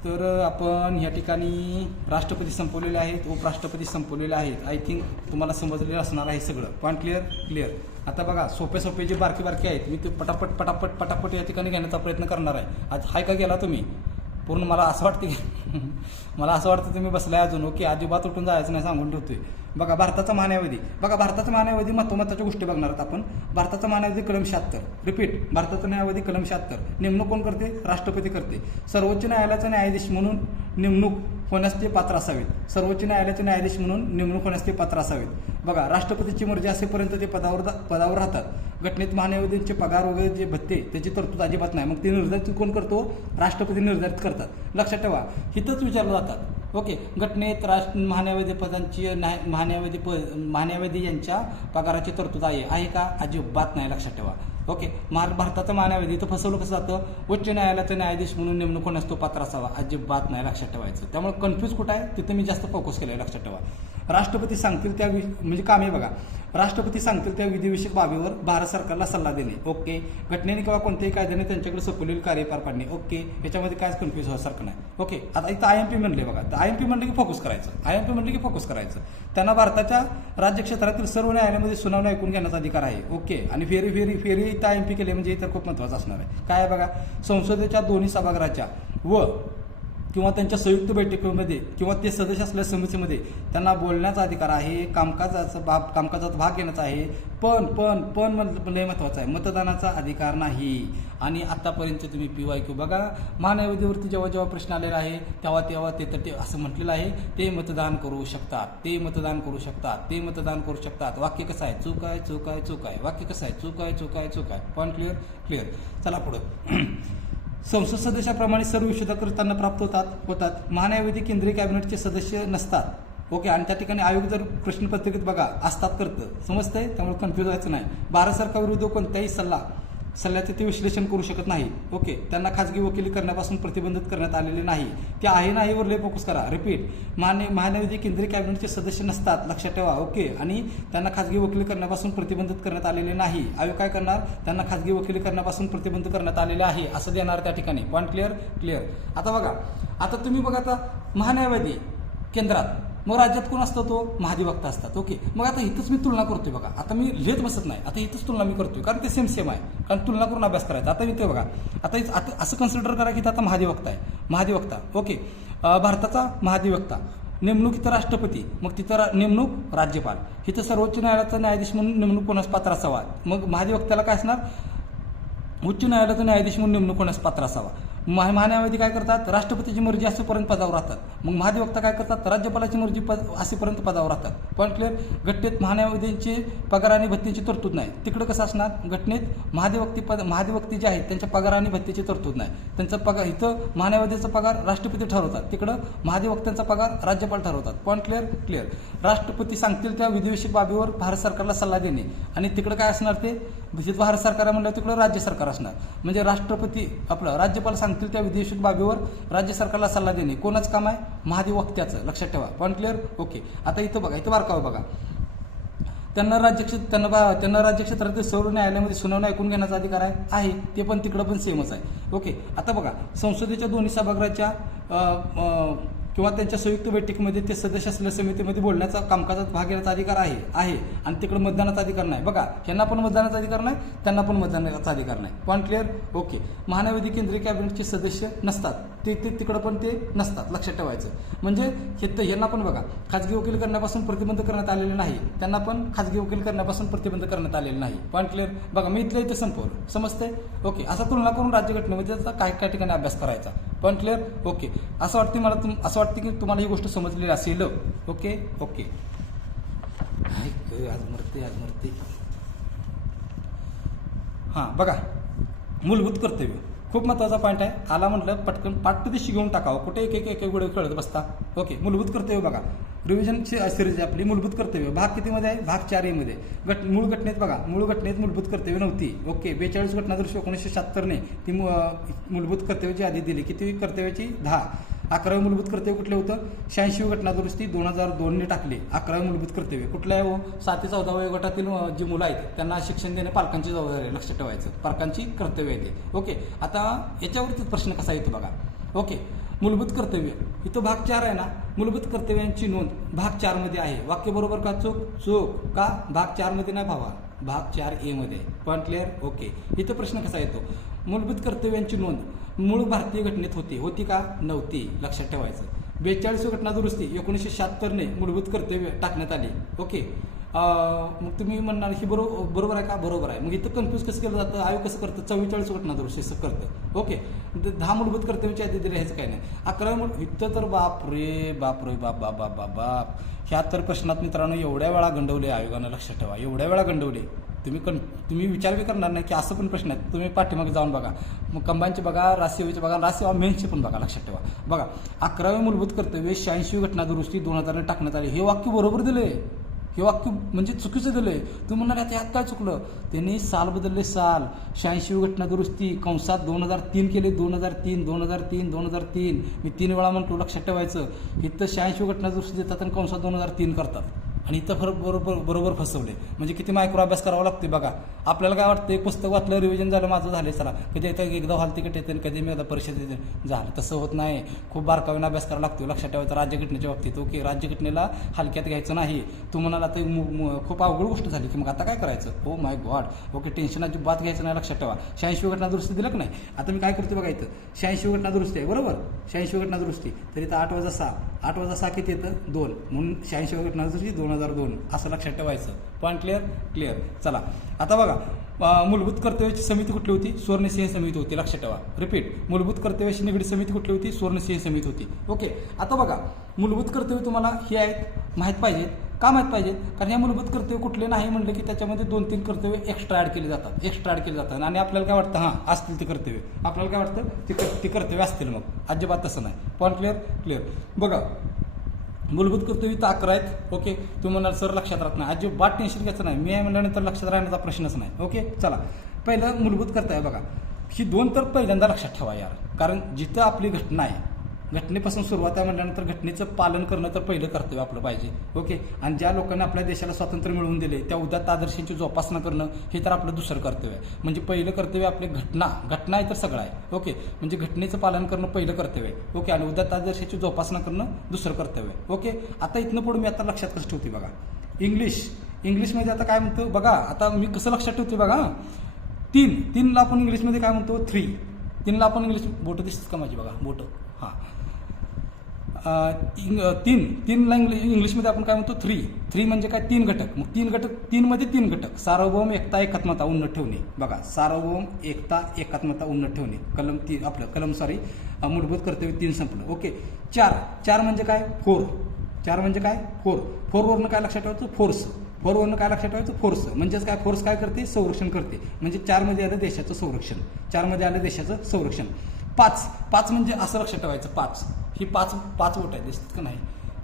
तर आपण या ठिकाणी राष्ट्रपती संपवलेले आहेत, उपराष्ट्रपती संपवलेले आहेत. आय थिंक तुम्हाला समजलेलं असणार आहे सगळं. Point clear. आता बघा, सोपे जे बारके आहेत मी ते पटापट या ठिकाणी घेण्याचा प्रयत्न करणार आहे. आज हाय का गेला तुम्ही पूर्ण? मला असं वाटतं की मला असं वाटतं तुम्ही बसलाय अजून. ओके, अजिबात उठून जायचं नाही सांगून ठेवतोय. बघा, भारताचा महान्यायवादी महत्त्वाच्या गोष्टी बघणार आहोत आपण. भारताचा महान्यायवादी कलम 76. रिपीट, भारताचा न्यायवादी कलम 76. नेमणूक कोण करते? राष्ट्रपती करते. सर्वोच्च न्यायालयाचा न्यायाधीश म्हणून नेमणूक होण्यास ते पात्र असावेत. सर्वोच्च न्यायालयाचे न्यायाधीश म्हणून नेमणूक होण्यास ते पात्र असावेत. बघा, राष्ट्रपतीची मर्जी असेपर्यंत ते पदावर राहतात. घटनेत महान्यायवादींचे पगार वगैरे जे भत्ते त्याची तरतूद अजिबात नाही. मग ते निर्धारित कोण करतो? राष्ट्रपती निर्धारित करतात. लक्षात ठेवा, हिथंच विचारलं जातात. ओके, घटनेत महान्यायवादी पदांची महान्यायवादी यांच्या पगाराची तरतूद आहे का? अजिबात नाही. लक्षात ठेवा. ओके, भारताचा महान्यायवादी इथं फसवलं कसं जातं? उच्च न्यायालयाचा न्यायाधीश म्हणून नेमणूक होण्यास तो पात्र असावा. अजिबात नाही. लक्षात ठेवायचं. त्यामुळे कन्फ्यूज कुठं आहे तिथं मी जास्त फोकस केलं आहे. लक्षात ठेवा. राष्ट्रपती सांगतील त्या म्हणजे कामे बघा, राष्ट्रपती सांगतील त्या विधिविषयक बाबीवर भारत सरकारला सल्ला देणे. ओके, घटनेने किंवा कोणत्याही कायद्याने त्यांच्याकडे सोपवलेली कार्य पार पाडणे. ओके, याच्यामध्ये कायच कन्फ्यूज व्हायसारखं नाही. ओके, आता इथं IMP म्हणले बघा, IMP म्हणले की फोकस करायचं. त्यांना भारताच्या राज्यक्षेत्रातील सर्व न्यायालयामध्ये सुनावणी ऐकून घेण्याचा अधिकार आहे. ओके, आणि फेरी इथं IMP केले म्हणजे इतर खूप महत्त्वाचं असणार आहे. काय बघा, संसदेच्या दोन्ही सभागृहाच्या व किंवा त्यांच्या संयुक्त बैठकीमध्ये किंवा ते सदस्य असलेल्या समितीमध्ये त्यांना बोलण्याचा अधिकार आहे. कामकाजाचा भाग घेण्याचा आहे. पण लय महत्वाचं आहे, मतदानाचा अधिकार नाही. आणि आतापर्यंत तुम्ही PYQ बघा, महान्यायवादीवरती जेव्हा प्रश्न आलेला आहे तेव्हा ते असं म्हटलेलं आहे, ते मतदान करू शकतात. वाक्य कसं आहे? चूक आहे. वाक्य कसं आहे? चूक आहे. Point clear. चला पुढं. संसद सदस्याप्रमाणे सर्व विषयाकरिता त्यांना प्राप्त होतात. महान्यायवादी केंद्रीय कॅबिनेटचे सदस्य नसतात. ओके, आणि त्या ठिकाणी आयोग जर प्रश्नपत्रिकेत बघा असतात करतं. समजतंय? त्यामुळे कन्फ्यूज व्हायचं नाही. भारत सरकारविरुद्ध कोणताही सल्ल्याचे ते विश्लेषण करू शकत नाही. ओके, त्यांना खाजगी वकिली करण्यापासून प्रतिबंधित करण्यात आलेले नाही. ते आहे नाहीवर लय फोकस करा. रिपीट, महान्यायवादी केंद्रीय कॅबिनेटचे सदस्य नसतात. लक्षात ठेवा. ओके, आणि त्यांना खाजगी वकिली करण्यापासून प्रतिबंधित करण्यात आलेले नाही. आयोग काय करणार? त्यांना खाजगी वकिली करण्यापासून प्रतिबंध करण्यात आलेले आहे असं देणार त्या ठिकाणी. Point clear. आता बघा, आता तुम्ही बघा, आता महान्यायवादी केंद्रात, मग राज्यात कोण असतो? तो महाधिवक्ता असतात. ओके, मग आता इथंच मी तुलना करतोय बघा. आता मी लिहित बसत नाही, आता इथंच तुलना मी करतोय, कारण ते सेम आहे. कारण तुलना करून अभ्यास करायचा. आता इथे बघा, आता असं कन्सिडर करा की आता महाधिवक्ता. ओके, भारताचा महाधिवक्ता, नेमणूक इथं राष्ट्रपती, मग तिथं नेमणूक राज्यपाल, इथं सर्वोच्च न्यायालयाचा न्यायाधीश म्हणून नेमणूक कोणास पात्र असावा. मग महाधिवक्त्याला काय असणार? उच्च न्यायालयाचा न्यायाधीश म्हणून नेमणूक होण्यास पात्र असावा. महान्यायवादी काय करतात? राष्ट्रपतीची मर्जी असेपर्यंत पदावर राहतात. मग महाधिवक्ता काय करतात? राज्यपालाची मर्जी असेपर्यंत पदावर राहतात. Point clear. घटनेत महान्यायवादींचे पगार आणि भत्तेची तरतूद नाही. तिकडे कसं असणार? घटनेत महाधिवक्ती जे आहेत त्यांच्या पगार आणि भत्तेची तरतूद नाही. त्यांचा पगार इथं महान्यायवादीचा पगार राष्ट्रपती ठरवतात, तिकडं महाधिवक्त्यांचा पगार राज्यपाल ठरवतात. Point clear. राष्ट्रपती सांगतील त्या विधिविषयक बाबीवर भारत सरकारला सल्ला देणे. आणि तिकडं काय असणार? ते भारत सरकार म्हणल्यावर तिकडं राज्य सरकार असणार. म्हणजे राष्ट्रपती आपलं राज्यपाल सांगतील त्या विधिविषयक बाबीवर राज्य सरकारला सल्ला देणे कोणाचं काम आहे? महाधिवक्त्याचं. लक्षात ठेवा. Point clear. ओके, आता इथं बघा, इथं बारकावं बघा, त्यांना राज्यक्षेत्रातील सर्व न्यायालयामध्ये सुनावणी ऐकून घेण्याचा अधिकार आहे. ते पण तिकडं पण सेमच आहे. ओके, आता बघा, संसदेच्या दोन्ही सभागृहाच्या किंवा त्यांच्या संयुक्त बैठकीमध्ये ते सदस्य असलेल्या समितीमध्ये बोलण्याचा, कामकाजात भाग घेण्याचा अधिकार आहे. आणि तिकडे मतदानाचा अधिकार नाही. बघा, ह्यांना पण मतदानाचा अधिकार नाही, त्यांना पण मतदानाचा अधिकार नाही. Point clear. ओके, महान्यायवादी केंद्रीय कॅबिनेटचे सदस्य नसतात. ते तिकडं पण ते नसतात. लक्षात ठेवायचं. म्हणजे ह्यांना पण बघा, खाजगी वकील करण्यापासून प्रतिबंध करण्यात आलेले नाही. त्यांना पण खाजगी वकील करण्यापासून प्रतिबंध करण्यात आलेले नाही. Point clear. बघा, मी इथलं इथं संपवलं. समजतंय? ओके, असा तुलना करून राज्यघटनेमध्ये काही ठिकाणी अभ्यास करायचा. Point clear. ओके, असं वाटतं की तुम्हाला ही गोष्ट समजलेली असेल. ओके. आज मरते. हां, बघा, मूलभूत कर्तव्य खूप महत्त्वाचा पॉईंट आहे. आला म्हटलं पटकन पाठ्यदिशी घेऊन टाकावं, कुठे एक एक एक व्हिडिओ खेळत बसता. ओके, मूलभूत कर्तव्य बघा, रिव्हिजनची सिरीज आपली मूलभूत कर्तव्य भाग कितीमध्ये आहे, भाग 4A मध्ये. मूळ घटनेत बघा, मूळ घटनेत मूलभूत कर्तव्य नव्हती. ओके, 42 घटना दुरुस्ती 1976 ती मूलभूत कर्तव्याची यादी दिली. किती कर्तव्याची, 10. 11वे मूलभूत कर्तव्य कुठलं होतं, 86वी घटना दुरुस्ती 2002 टाकली. 11वे मूलभूत कर्तव्य कुठलं आहे हो, 7 ते 14 वयोगटातील जी मुलं आहेत त्यांना शिक्षण देणे पालकांची जबाबदारी आहे, लक्षात ठेवायचं, पालकांची कर्तव्य आहे ते. ओके, आता याच्यावरतीच प्रश्न कसा येतो बघा. ओके, मूलभूत कर्तव्य इथं भाग 4 आहे ना, मूलभूत कर्तव्यांची नोंद भाग 4 मध्ये आहे. वाक्य बरोबर का चूक, चूक का, भाग 4 मध्ये नाही भावा, भाग 4A मध्ये. Point clear. ओके, इथं प्रश्न कसा येतो, मूलभूत कर्तव्यांची नोंद मूळ भारतीय घटनेत होती का, नव्हती, लक्षात ठेवायचं. 42वी घटना दुरुस्ती 1976 मूलभूत कर्तव्य टाकण्यात आली. ओके, मग तुम्ही म्हणणार ही बरोबर आहे का, बरोबर आहे. मग इथं कन्फ्यूज कसं केलं जातं, आयोग कसं करतं, 44 घटना दुरुस्ती असं करतं. ओके, 10 मूलभूत कर्तव्याची यादी दिली, ह्याचं काही नाही. 11 इथं तर बाप रे बाप रे बाप बाप बाप बाप बाप, ह्या तर प्रश्नात मित्रांनो एवढ्या वेळा गंडवले आयोगानं, लक्षात ठेवा, एवढ्या वेळा गंडवले. तुम्ही विचार बी करणार नाही की असं पण प्रश्न आहेत. तुम्ही पाठीमागे जाऊन बघा, मग कंबाईनचे बघा, राजसेवेचे बघा, राजसेवा मेन्सचे पण बघा, लक्षात ठेवा. बघा, 11वे मूलभूत कर्तव्य 86वी घटना दुरुस्ती 2000 टाकण्यात आली. हे वाक्य बरोबर दिले, हे वाक्य म्हणजे चुकीचं दिलंय. तुम्ही म्हणाल यात काय चुकलं, त्यांनी साल बदलले, साल. 86वी घटना दुरुस्ती कंसात 2003 केले, 2003 2003 2003. मी 3 वेळा म्हणतो, लक्षात ठेवायचं. इथं 86वी घटना दुरुस्ती देतात आणि कंसात 2003 करतात, आणि इथं बरोबर फसवले. म्हणजे किती मायक्रो अभ्यास करावा लागते बघा. आपल्याला काय वाटतं, एक पुस्तक वाचलं, रिव्हिजन झालं, माझं झालं, चला कधी येतं एकदा हॉल तिकीट येते, कधी मी एकदा परीक्षा देते, झालं. तसं होत नाही, खूप बारकावीनं अभ्यास करावा लागतो, लक्षात ठेवायचं. राज्यघटनेच्या बाबतीत ओके, राज्यघटनेला हलक्यात घ्यायचं नाही. तू म्हणाला तर खूप अवघड गोष्ट झाली की मग आता काय करायचं, oh my God. Okay, tension अजिबात घ्यायचं नाही, लक्षात ठेवा. 86वी घटना दुरुस्ती दिलं की नाही. आता मी काय करतो बघा, इथं 86वी घटना दुरुस्ती आहे बरोबर, 86वी घटना दुरुस्ती, तर इथं 8 वजा 6, 8 वजा 6 किती येतं, 2, म्हणून 86वी घटना दुरुस्ती 2002 असं लक्षात ठेवायचं. Point clear, clear. चला आता बघा, मूलभूत कर्तव्याची समिती कुठली होती, स्वर्णसिंह समिती होती, लक्षात ठेवा. रिपीट, मूलभूत कर्तव्याशी निगडीत समिती कुठली होती, स्वर्णसिंह समिती होती. ओके, आता बघा, मूलभूत कर्तव्य तुम्हाला हे आहेत माहीत पाहिजेत. का माहीत पाहिजेत, कारण हे मूलभूत कर्तव्य कुठले नाही म्हणलं की त्याच्यामध्ये 2-3 कर्तव्य एक्स्ट्रा ॲड केले जातात, आणि आपल्याला काय वाटतं, हां असतील ते कर्तव्य, आपल्याला काय वाटतं ते कर्तव्य असतील, मग अजिबात तसं नाही. Point clear, clear. बघा, मूलभूत कर्तव्य तर 11 आहेत. ओके, तुम्ही म्हणाल सर लक्षात राहत नाही, अजिबात टेन्शन घ्यायचं नाही. मी आहे म्हणल्यानंतर लक्षात राहण्याचा प्रश्नच नाही. ओके, चला पहिलं मूलभूत कर्तव्य बघा, ही 2 तर पहिल्यांदा लक्षात ठेवा यार, कारण जिथं आपली घटना आहे, घटनेपासून सुरुवात आहे म्हटल्यानंतर घटनेचं पालन करणं तर पहिलं कर्तव्य आपलं पाहिजे. ओके, आणि ज्या लोकांनी आपल्या देशाला स्वातंत्र्य मिळवून दिले त्या उदात्त आदर्शांची जोपासना करणं हे तर आपलं दुसरं कर्तव्य आहे. म्हणजे पहिलं कर्तव्य आपले घटना आहे तर सगळं आहे. ओके, म्हणजे घटनेचं पालन करणं पहिलं कर्तव्य आहे. ओके, आणि उदात्त आदर्शाची जोपासना करणं दुसरं कर्तव्य आहे. ओके, आता इथनं पुढे मी आता लक्षात कसं ठेवते बघा, इंग्लिशमध्ये आता काय म्हणतो बघा, आता मी कसं लक्षात ठेवते बघा, 3ला आपण इंग्लिशमध्ये काय म्हणतो, 3ला आपण इंग्लिश, बोटं दिसतात का माझी बघा, बोटं, हां, 3ला इंग्लिशमध्ये आपण काय म्हणतो, 3 म्हणजे काय, 3 घटक. मग 3 मध्ये 3 घटक, सार्वभौम एकता एकात्मता उन्नत ठेवणे. बघा, सार्वभौम एकता एकात्मता उन्नत ठेवणे, मूलभूत कर्तव्य 3 संपलं. ओके, 4 म्हणजे काय, 4 म्हणजे काय, 4 वरनं काय लक्षात ठेवायचं, फोर्स. 4 वरनं काय लक्षात ठेवायचं, फोर्स. म्हणजेच काय, फोर्स काय करते, संरक्षण करते. म्हणजे 4 मध्ये आलं देशाचं संरक्षण, 4 मध्ये आलं देशाचं संरक्षण. 5 म्हणजे असं लक्षात ठेवायचं, 5 ही 5 बोट आहेत, दिसतात का नाही,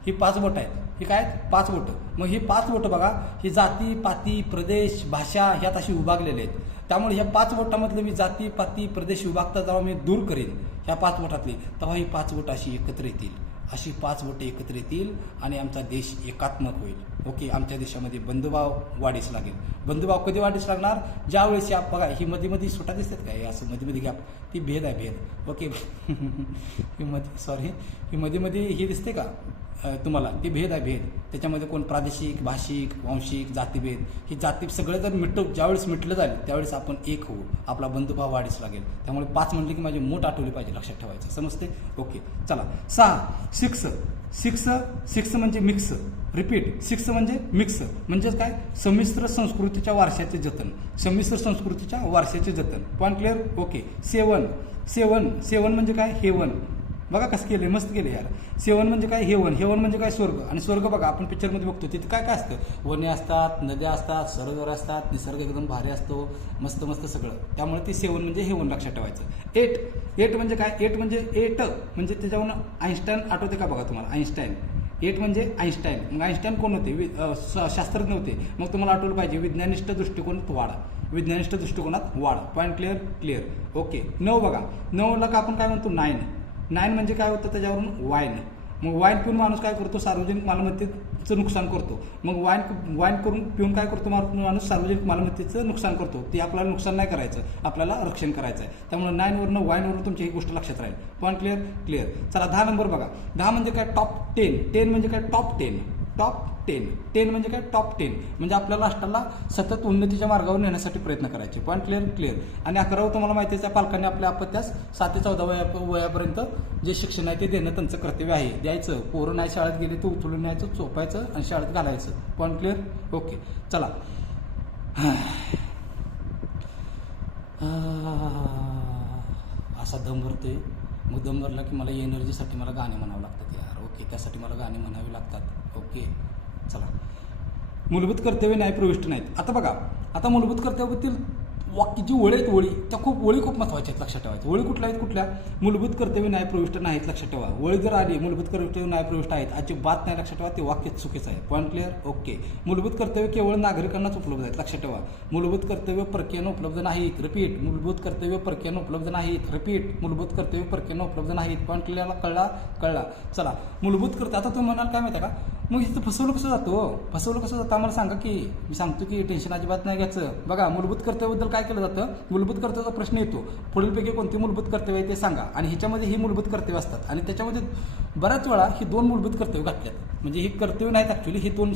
ही 5 बोट आहेत. ही काय, 5 बोटं. मग ही 5 बोटं बघा, ही जाती पाती प्रदेश भाषा ह्यात अशी विभागलेले आहेत. त्यामुळे ह्या 5 बोटामधले मी जाती पाती प्रदेश विभागता जेव्हा मी दूर करेन ह्या 5 बोटातली, तेव्हा ही 5 बोटं अशी एकत्र येतील. अशी 5 बोटं एकत्र येतील आणि आमचा देश एकात्मक होईल. ओके, आमच्या देशामध्ये बंधुभाव वाढीस लागेल. बंधुभाव कधी वाढीस लागणार, ज्यावेळेस या बघा, ही मध्ये सुटा दिसतात काय, असं मध्ये गॅप, ती भेद आहे, भेद. ओके, ही मध्ये ही दिसते का तुम्हाला, ती भेद आहे, भेद. त्याच्यामध्ये कोण प्रादेशिक, भाषिक, वांशिक, जातीभेद, ही जाती सगळं जर ज्यावेळेस मिटलं जाईल त्यावेळेस आपण एक होऊ, आपला बंधुभाव वाढीस लागेल. त्यामुळे 5 म्हणले की माझी मूठ आठवली पाहिजे, लक्षात ठेवायचं, समजते. ओके, चला 6 म्हणजे मिक्स. रिपीट, 6 म्हणजे मिक्स, म्हणजेच काय, संमिश्र संस्कृतीच्या वारशाचे जतन, संमिश्र संस्कृतीच्या वारशाचे जतन. Point clear. ओके, 7 म्हणजे काय, बघा कसं केले, मस्त केले यार. सेवन म्हणजे काय, हेवन. हेवन म्हणजे काय, स्वर्ग. आणि स्वर्ग बघा आपण पिक्चरमध्ये बघतो तिथे काय काय असतं, वने असतात, नद्या असतात, सरोवर असतात, निसर्ग एकदम भारी असतो, मस्त मस्त सगळं. त्यामुळे ती सेवन म्हणजे हेवन लक्षात ठेवायचं. एट म्हणजे काय, एट म्हणजे त्याच्यावरून आईन्स्टाईन आठवते का बघा तुम्हाला, आईन्स्टाईन. एट म्हणजे आईन्स्टाईन. मग आईन्स्टाईन कोण होते, शास्त्रज्ञ होते. मग तुम्हाला आठवलं पाहिजे विज्ञानिष्ठ दृष्टिकोनात वाढ, विज्ञानिष्ठ दृष्टिकोनात वाढ. Point clear. ओके. 9 बघा, 9ला का आपण काय म्हणतो, 9 म्हणजे काय होतं त्याच्यावरून, वाईन. मग वाईन पिऊन माणूस काय करतो, सार्वजनिक मालमत्तेचं नुकसान करतो. मग वाईन करून पिऊन काय करतो माणूस, सार्वजनिक मालमत्तेचं नुकसान करतो. ते आपल्याला नुकसान नाही करायचं, आपल्याला रक्षण करायचं आहे. त्यामुळे 9वरनं वाईनवरून तुमची ही गोष्ट लक्षात राहील. Point clear. चला 10 नंबर बघा. 10 म्हणजे काय, टॉप 10 म्हणजे काय, टॉप 10 म्हणजे काय, टॉप 10 म्हणजे आपल्या राष्ट्राला सतत उन्नतीच्या मार्गावर नेण्यासाठी प्रयत्न करायचे. Point clear. आणि 11व तुम्हाला माहितीच आहे, पालकांनी आपल्या अपत्यास 7 ते 14 वयापर्यंत जे शिक्षण आहे ते देणं त्यांचं कर्तव्य आहे, द्यायचं. पोरं नाही शाळेत गेले तर उचलून न्यायचं, चोपायचं आणि शाळेत घालायचं. Point clear. ओके. चला असा दम भरते, मग दम भरला की मला एनर्जीसाठी मला गाणे म्हणावं लागतात यार. ओके, त्यासाठी मला गाणे म्हणावे लागतात. ओके. चला, मूलभूत कर्तव्य न्यायप्रविष्ट नाहीत. आता बघा, आता मूलभूत कर्तव्यातील वाक्य जी ओळी आहेत, ओळी खूप महत्त्वाच्या आहेत, लक्षात ठेवायचं. ओळी कुठल्या आहेत, कुठल्या, मूलभूत कर्तव्य न्यायप्रविष्ट नाहीत, लक्षात ठेवा. ओळी जर आली मूलभूत कर्तव्य न्यायप्रविष्ट आहेत अजिबात नाही, लक्षात ठेवा, ते वाक्य चुकीचं आहे. Point clear. ओके. मूलभूत कर्तव्य केवळ नागरिकांनाच उपलब्ध आहेत, लक्षात ठेवा. मूलभूत कर्तव्य परकीयांना उपलब्ध नाहीत. रिपीट, मूलभूत कर्तव्य परकीयांना उपलब्ध नाहीत. रिपीट, मूलभूत कर्तव्य परकीयांना उपलब्ध नाहीत. Point clear. कळला. चला, मूलभूत कर्तव्य. आता तुम्ही म्हणाल काय माहिती आहे का, मग इथं फसवलं कसं जातं, आम्हाला सांगा की. मी सांगतो की टेन्शन अजिबात नाही घ्यायचं. बघा, मूलभूत कर्तव्याबद्दल काय केलं जातं, मूलभूत कर्तव्याचा प्रश्न येतो, पुढीलपैकी कोणती मूलभूत कर्तव्य आहे ते सांगा. आणि ह्याच्यामध्ये ही मूलभूत कर्तव्य असतात आणि त्याच्यामध्ये बऱ्याच वेळा ही 2 मूलभूत कर्तव्य घातल्यात. म्हणजे ही कर्तव्य नाहीत ॲक्च्युली, ही 2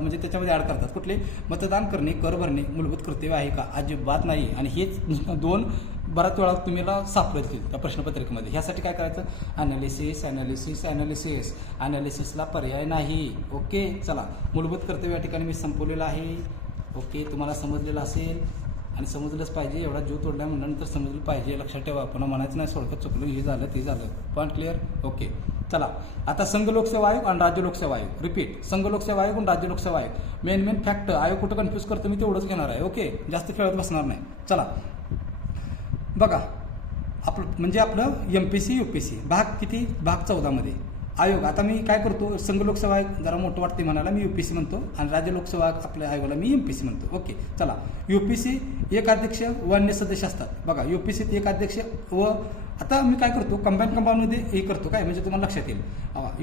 म्हणजे त्याच्यामध्ये ॲड करतात. कुठले, मतदान करणे, कर भरणे मूलभूत कर्तव्य आहे का, अजिबात नाही. आणि हेच 2 बऱ्याच वेळा तुम्हाला सापडतील त्या प्रश्नपत्रिकेमध्ये. ह्यासाठी काय करायचं, ॲनालिसिसला पर्याय नाही. ओके. चला, मूलभूत कर्तव्य या ठिकाणी मी संपवलेलं आहे. ओके, तुम्हाला समजलेलं असेल आणि समजलंच पाहिजे. एवढा जीव तोडल्या म्हणल्यानंतर समजलं पाहिजे, लक्षात ठेवा. पुन्हा म्हणायचं नाही सोडकं चुकलं, हे झालं ते झालं. Point clear. ओके. चला, आता संघ लोकसेवा आयोग आणि राज्य लोकसेवा आयोग. रिपीट, संघ लोकसेवा आयोग आणि राज्य लोकसेवा आयोग. मेन फॅक्ट आयोग कुठं कन्फ्यूज करतो मी तेवढंच घेणार आहे. ओके, जास्त खेळत बसणार नाही. चला बघा, आपलं MPC UPSC भाग किती, भाग 14 मध्ये आयोग. आता मी काय करतो, संघ लोकसेवा आयोग जरा मोठं वाटते म्हणायला, मी UPSC म्हणतो. आणि राज्य लोकसेवा आपल्या आयोगाला मी MPC म्हणतो. ओके. चला, UPSC 1 अध्यक्ष व अन्य सदस्य असतात. बघा, UPSC 1 अध्यक्ष व, आता मी काय करतो, कंबाईनमध्ये हे करतो काय, म्हणजे तुम्हाला लक्षात येईल.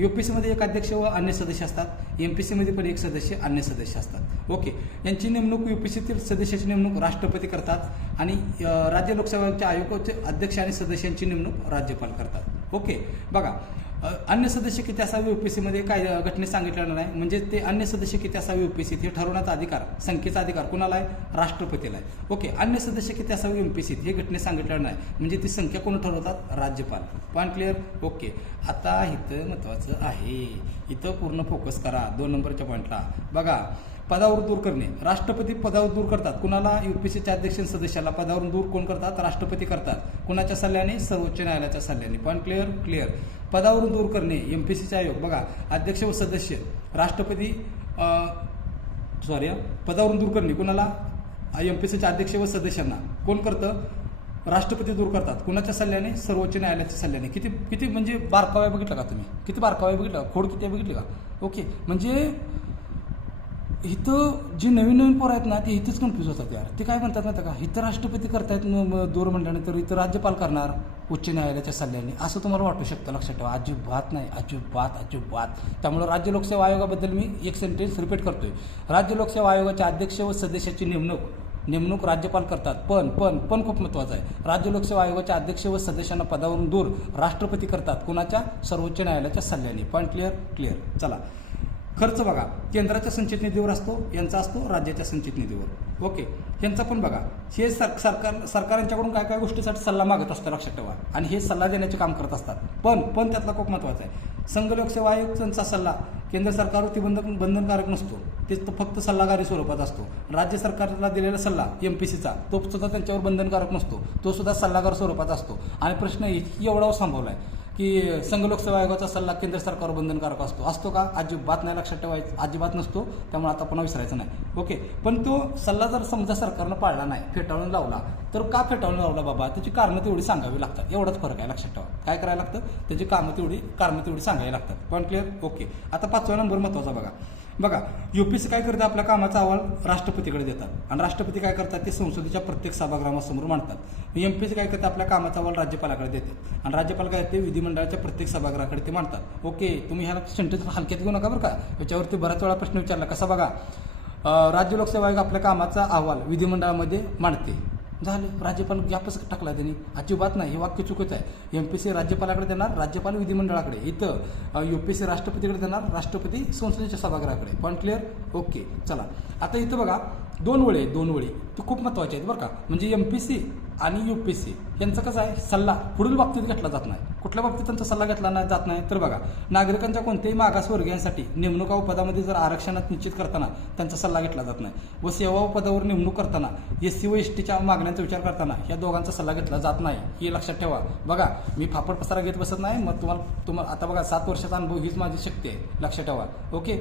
UPSC मध्ये 1 अध्यक्ष व अन्य सदस्य असतात. MPC मध्ये पण 1 सदस्य, अन्य सदस्य असतात. ओके. यांची नेमणूक, UPSCतील सदस्याची नेमणूक राष्ट्रपती करतात आणि राज्य लोकसेवाच्या आयोगाचे अध्यक्ष आणि सदस्यांची नेमणूक राज्यपाल करतात. ओके. बघा, अन्य सदस्य किती असावे UPSC मध्ये काय घटनेत सांगितलेलं नाही, म्हणजे ते अन्य सदस्य किती असावे UPSC हे ठरवण्याचा अधिकार, संख्येचा अधिकार कुणाला आहे, राष्ट्रपतीला आहे. ओके. अन्य सदस्य किती असावे UPSC हे घटनेत सांगितलेलं नाही, म्हणजे ती संख्या कोण ठरवतात, राज्यपाल. Point clear. ओके. आता इथं महत्वाचं आहे, इथं पूर्ण फोकस करा 2 नंबरच्या पॉईंटला. बघा, पदावर दूर करणे, राष्ट्रपती पदावर दूर करतात. कुणाला, UPSCच्या अध्यक्ष सदस्याला पदावरून दूर कोण करतात, राष्ट्रपती करतात. कुणाच्या सल्ल्याने, सर्वोच्च न्यायालयाच्या सल्ल्याने. Point clear. पदावरून दूर करणे, MPSCचा आयोग. बघा, अध्यक्ष व सदस्य राष्ट्रपती, पदावरून दूर करणे कुणाला, MPSCच्या अध्यक्ष व सदस्यांना कोण करतं, राष्ट्रपती दूर करतात. कुणाच्या सल्ल्याने, सर्वोच्च न्यायालयाच्या सल्ल्याने. किती म्हणजे बारकावा बघितलं का तुम्ही, किती बारकावा बघितलं, खोड किती बघितलं का. ओके. म्हणजे इथं जे नवीन पोरं आहेत ना, ते इथेच कन्फ्यूज होतात यार. ते काय म्हणतात माहिती का, इथं राष्ट्रपती करतायत दूर म्हणल्यानंतर इथं राज्यपाल करणार उच्च न्यायालयाच्या सल्ल्याने, असं तुम्हाला वाटू शकतं. लक्षात ठेवा, अजिबात नाही, अजिबात. त्यामुळे राज्य लोकसेवा आयोगाबद्दल मी एक सेंटेन्स रिपीट करतोय. राज्य लोकसेवा आयोगाच्या अध्यक्ष व सदस्याची नेमणूक राज्यपाल करतात. पण खूप महत्त्वाचं आहे, राज्य लोकसेवा आयोगाच्या अध्यक्ष व सदस्यांना पदावरून दूर राष्ट्रपती करतात. कुणाच्या, सर्वोच्च न्यायालयाच्या सल्ल्याने. Point clear. चला, खर्च बघा, केंद्राच्या संचित निधीवर असतो, यांचा असतो राज्याच्या संचित निधीवर. ओके. यांचा पण बघा, हे सरकारांच्याकडून काय गोष्टीसाठी सल्ला मागत असतं, लक्षात ठेवा. आणि हे सल्ला देण्याचे काम करत असतात. पण त्यातला खूप महत्त्वाचा आहे, संघ लोकसेवा आयोगाचा सल्ला केंद्र सरकारवरती बंधनकारक नसतो, ते फक्त सल्लागारी स्वरूपात असतो. राज्य सरकारला दिलेला सल्ला MPSCचा तो सुद्धा त्यांच्यावर बंधनकारक नसतो, तो सुद्धा सल्लागार स्वरूपात असतो. आणि प्रश्न एवढा संभवला आहे, की संघ लोकसेवा आयोगाचा सल्ला केंद्र सरकारवर बंधनकारक असतो का? अजिबात नाही, लक्षात ठेवायचं, अजिबात नसतो. त्यामुळे आता पुन्हा विसरायचं नाही. ओके, पण तो सल्ला जर समजा सरकारनं पाळला नाही, फेटाळून लावला, तर का फेटाळून लावला बाबा, त्याची कारणं तेवढी सांगावी लागतात. एवढाच फरक आहे, लक्षात ठेवा. काय करायला लागतं, त्याची कारणं तेवढी सांगावी लागतात. Point clear? ओके. आता 5वा नंबर महत्त्वाचा बघा, यूपीसी काय करते, आपल्या कामाचा अहवाल राष्ट्रपतीकडे देतात आणि राष्ट्रपती काय करतात, ते संसदेच्या प्रत्येक सभागृहासमोर मांडतात. एमपीसी काय करते, आपल्या कामाचा अहवाल राज्यपालाकडे देते आणि राज्यपाल काय ते विधिमंडळाच्या प्रत्येक सभागृहाकडे ते मांडतात. ओके, तुम्ही ह्याला सेंटेन्स हलक्यात घेऊ नका बरं का. याच्यावरती बऱ्याच वेळा प्रश्न विचारला. कसा बघा, राज्य लोकसेवा आयोग आपल्या कामाचा अहवाल विधिमंडळामध्ये मांडते, झालं. राज्यपाल गॅपच टाकला त्यांनी, अजिबात नाही, हे वाक्य चुकीचं आहे. एमपीसी राज्यपालाकडे देणार, राज्यपाल विधिमंडळाकडे. इथं यूपीसी राष्ट्रपतीकडे देणार, राष्ट्रपती संसदेच्या सभागृहाकडे. Point clear? ओके, चला. आता इथं बघा 2 वळी ते खूप महत्त्वाचे आहेत बरं का. म्हणजे एमपीसी आणि यूपीसी यांचं कसं आहे, सल्ला पुढील बाबतीत घेतला जात नाही. कुठल्या बाबतीत त्यांचा सल्ला घेतला जात नाही, तर बघा, नागरिकांच्या कोणत्याही मागासवर्गीयांसाठी नेमणुका पदामध्ये जर आरक्षणात निश्चित करताना त्यांचा सल्ला घेतला जात नाही व सेवा पदावर नेमणूक करताना एससी व एसटीच्या मागण्यांचा विचार करताना या दोघांचा सल्ला घेतला जात नाही, हे लक्षात ठेवा. बघा, मी फापड पसारा घेत बसत नाही. मग तुम्हाला आता बघा 7 वर्षाचा अनुभव हीच माझी शक्ती आहे, लक्षात ठेवा. ओके,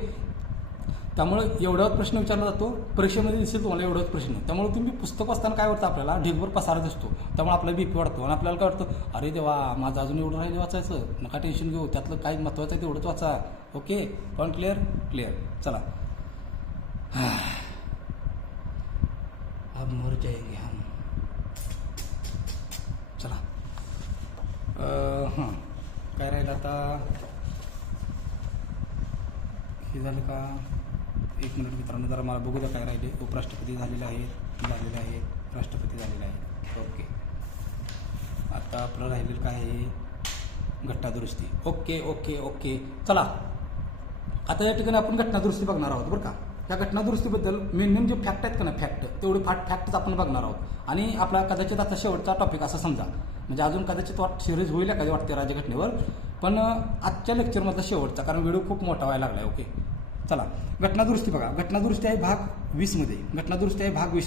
त्यामुळे एवढाच प्रश्न विचारला जातो परीक्षेमध्ये, दिसेल तुम्हाला एवढाच प्रश्न. त्यामुळे तुम्ही पुस्तक वाचताना काय वाटतं, आपल्याला ढिगभर पसारा दिसतो, त्यामुळे आपल्याला बीपी वाढतो आणि आपल्याला काय वाटतं, अरे देवा, माझं अजून एवढं राहिले वाचायचं, नका टेन्शन घेऊ, त्यातलं काय महत्त्वाचं आहे तेवढंच वाचा. Okay, point clear? चला, अब मर जाएंगे हम. चला, हां, काय राहिलं आता, हे झालं का? 1 मिनिट मित्रांनो, जरा मला बघू द्या काय राहिले. उपराष्ट्रपती झालेले आहे, राष्ट्रपती झालेले आहे. ओके, आता आपलं राहिलेलं काय आहे, घटनादुरुस्ती. ओके, चला. आता या ठिकाणी आपण घटनादुरुस्ती बघणार आहोत बरं का. या घटनादुरुस्तीबद्दल मेन जे फॅक्ट आहेत का ना, तेवढे फॅक्टच आपण बघणार आहोत. आणि आपला कदाचित आता शेवटचा टॉपिक असं समजा, म्हणजे अजून कदाचित सिरीज होईल एखादी वाटते राज्यघटनेवर, पण आजच्या लेक्चरमधला शेवटचा, कारण व्हिडिओ खूप मोठा व्हायला लागला आहे. ओके, चला. घटनादुरुस्ती बघा, घटनादुरुस्ती आहे भाग 20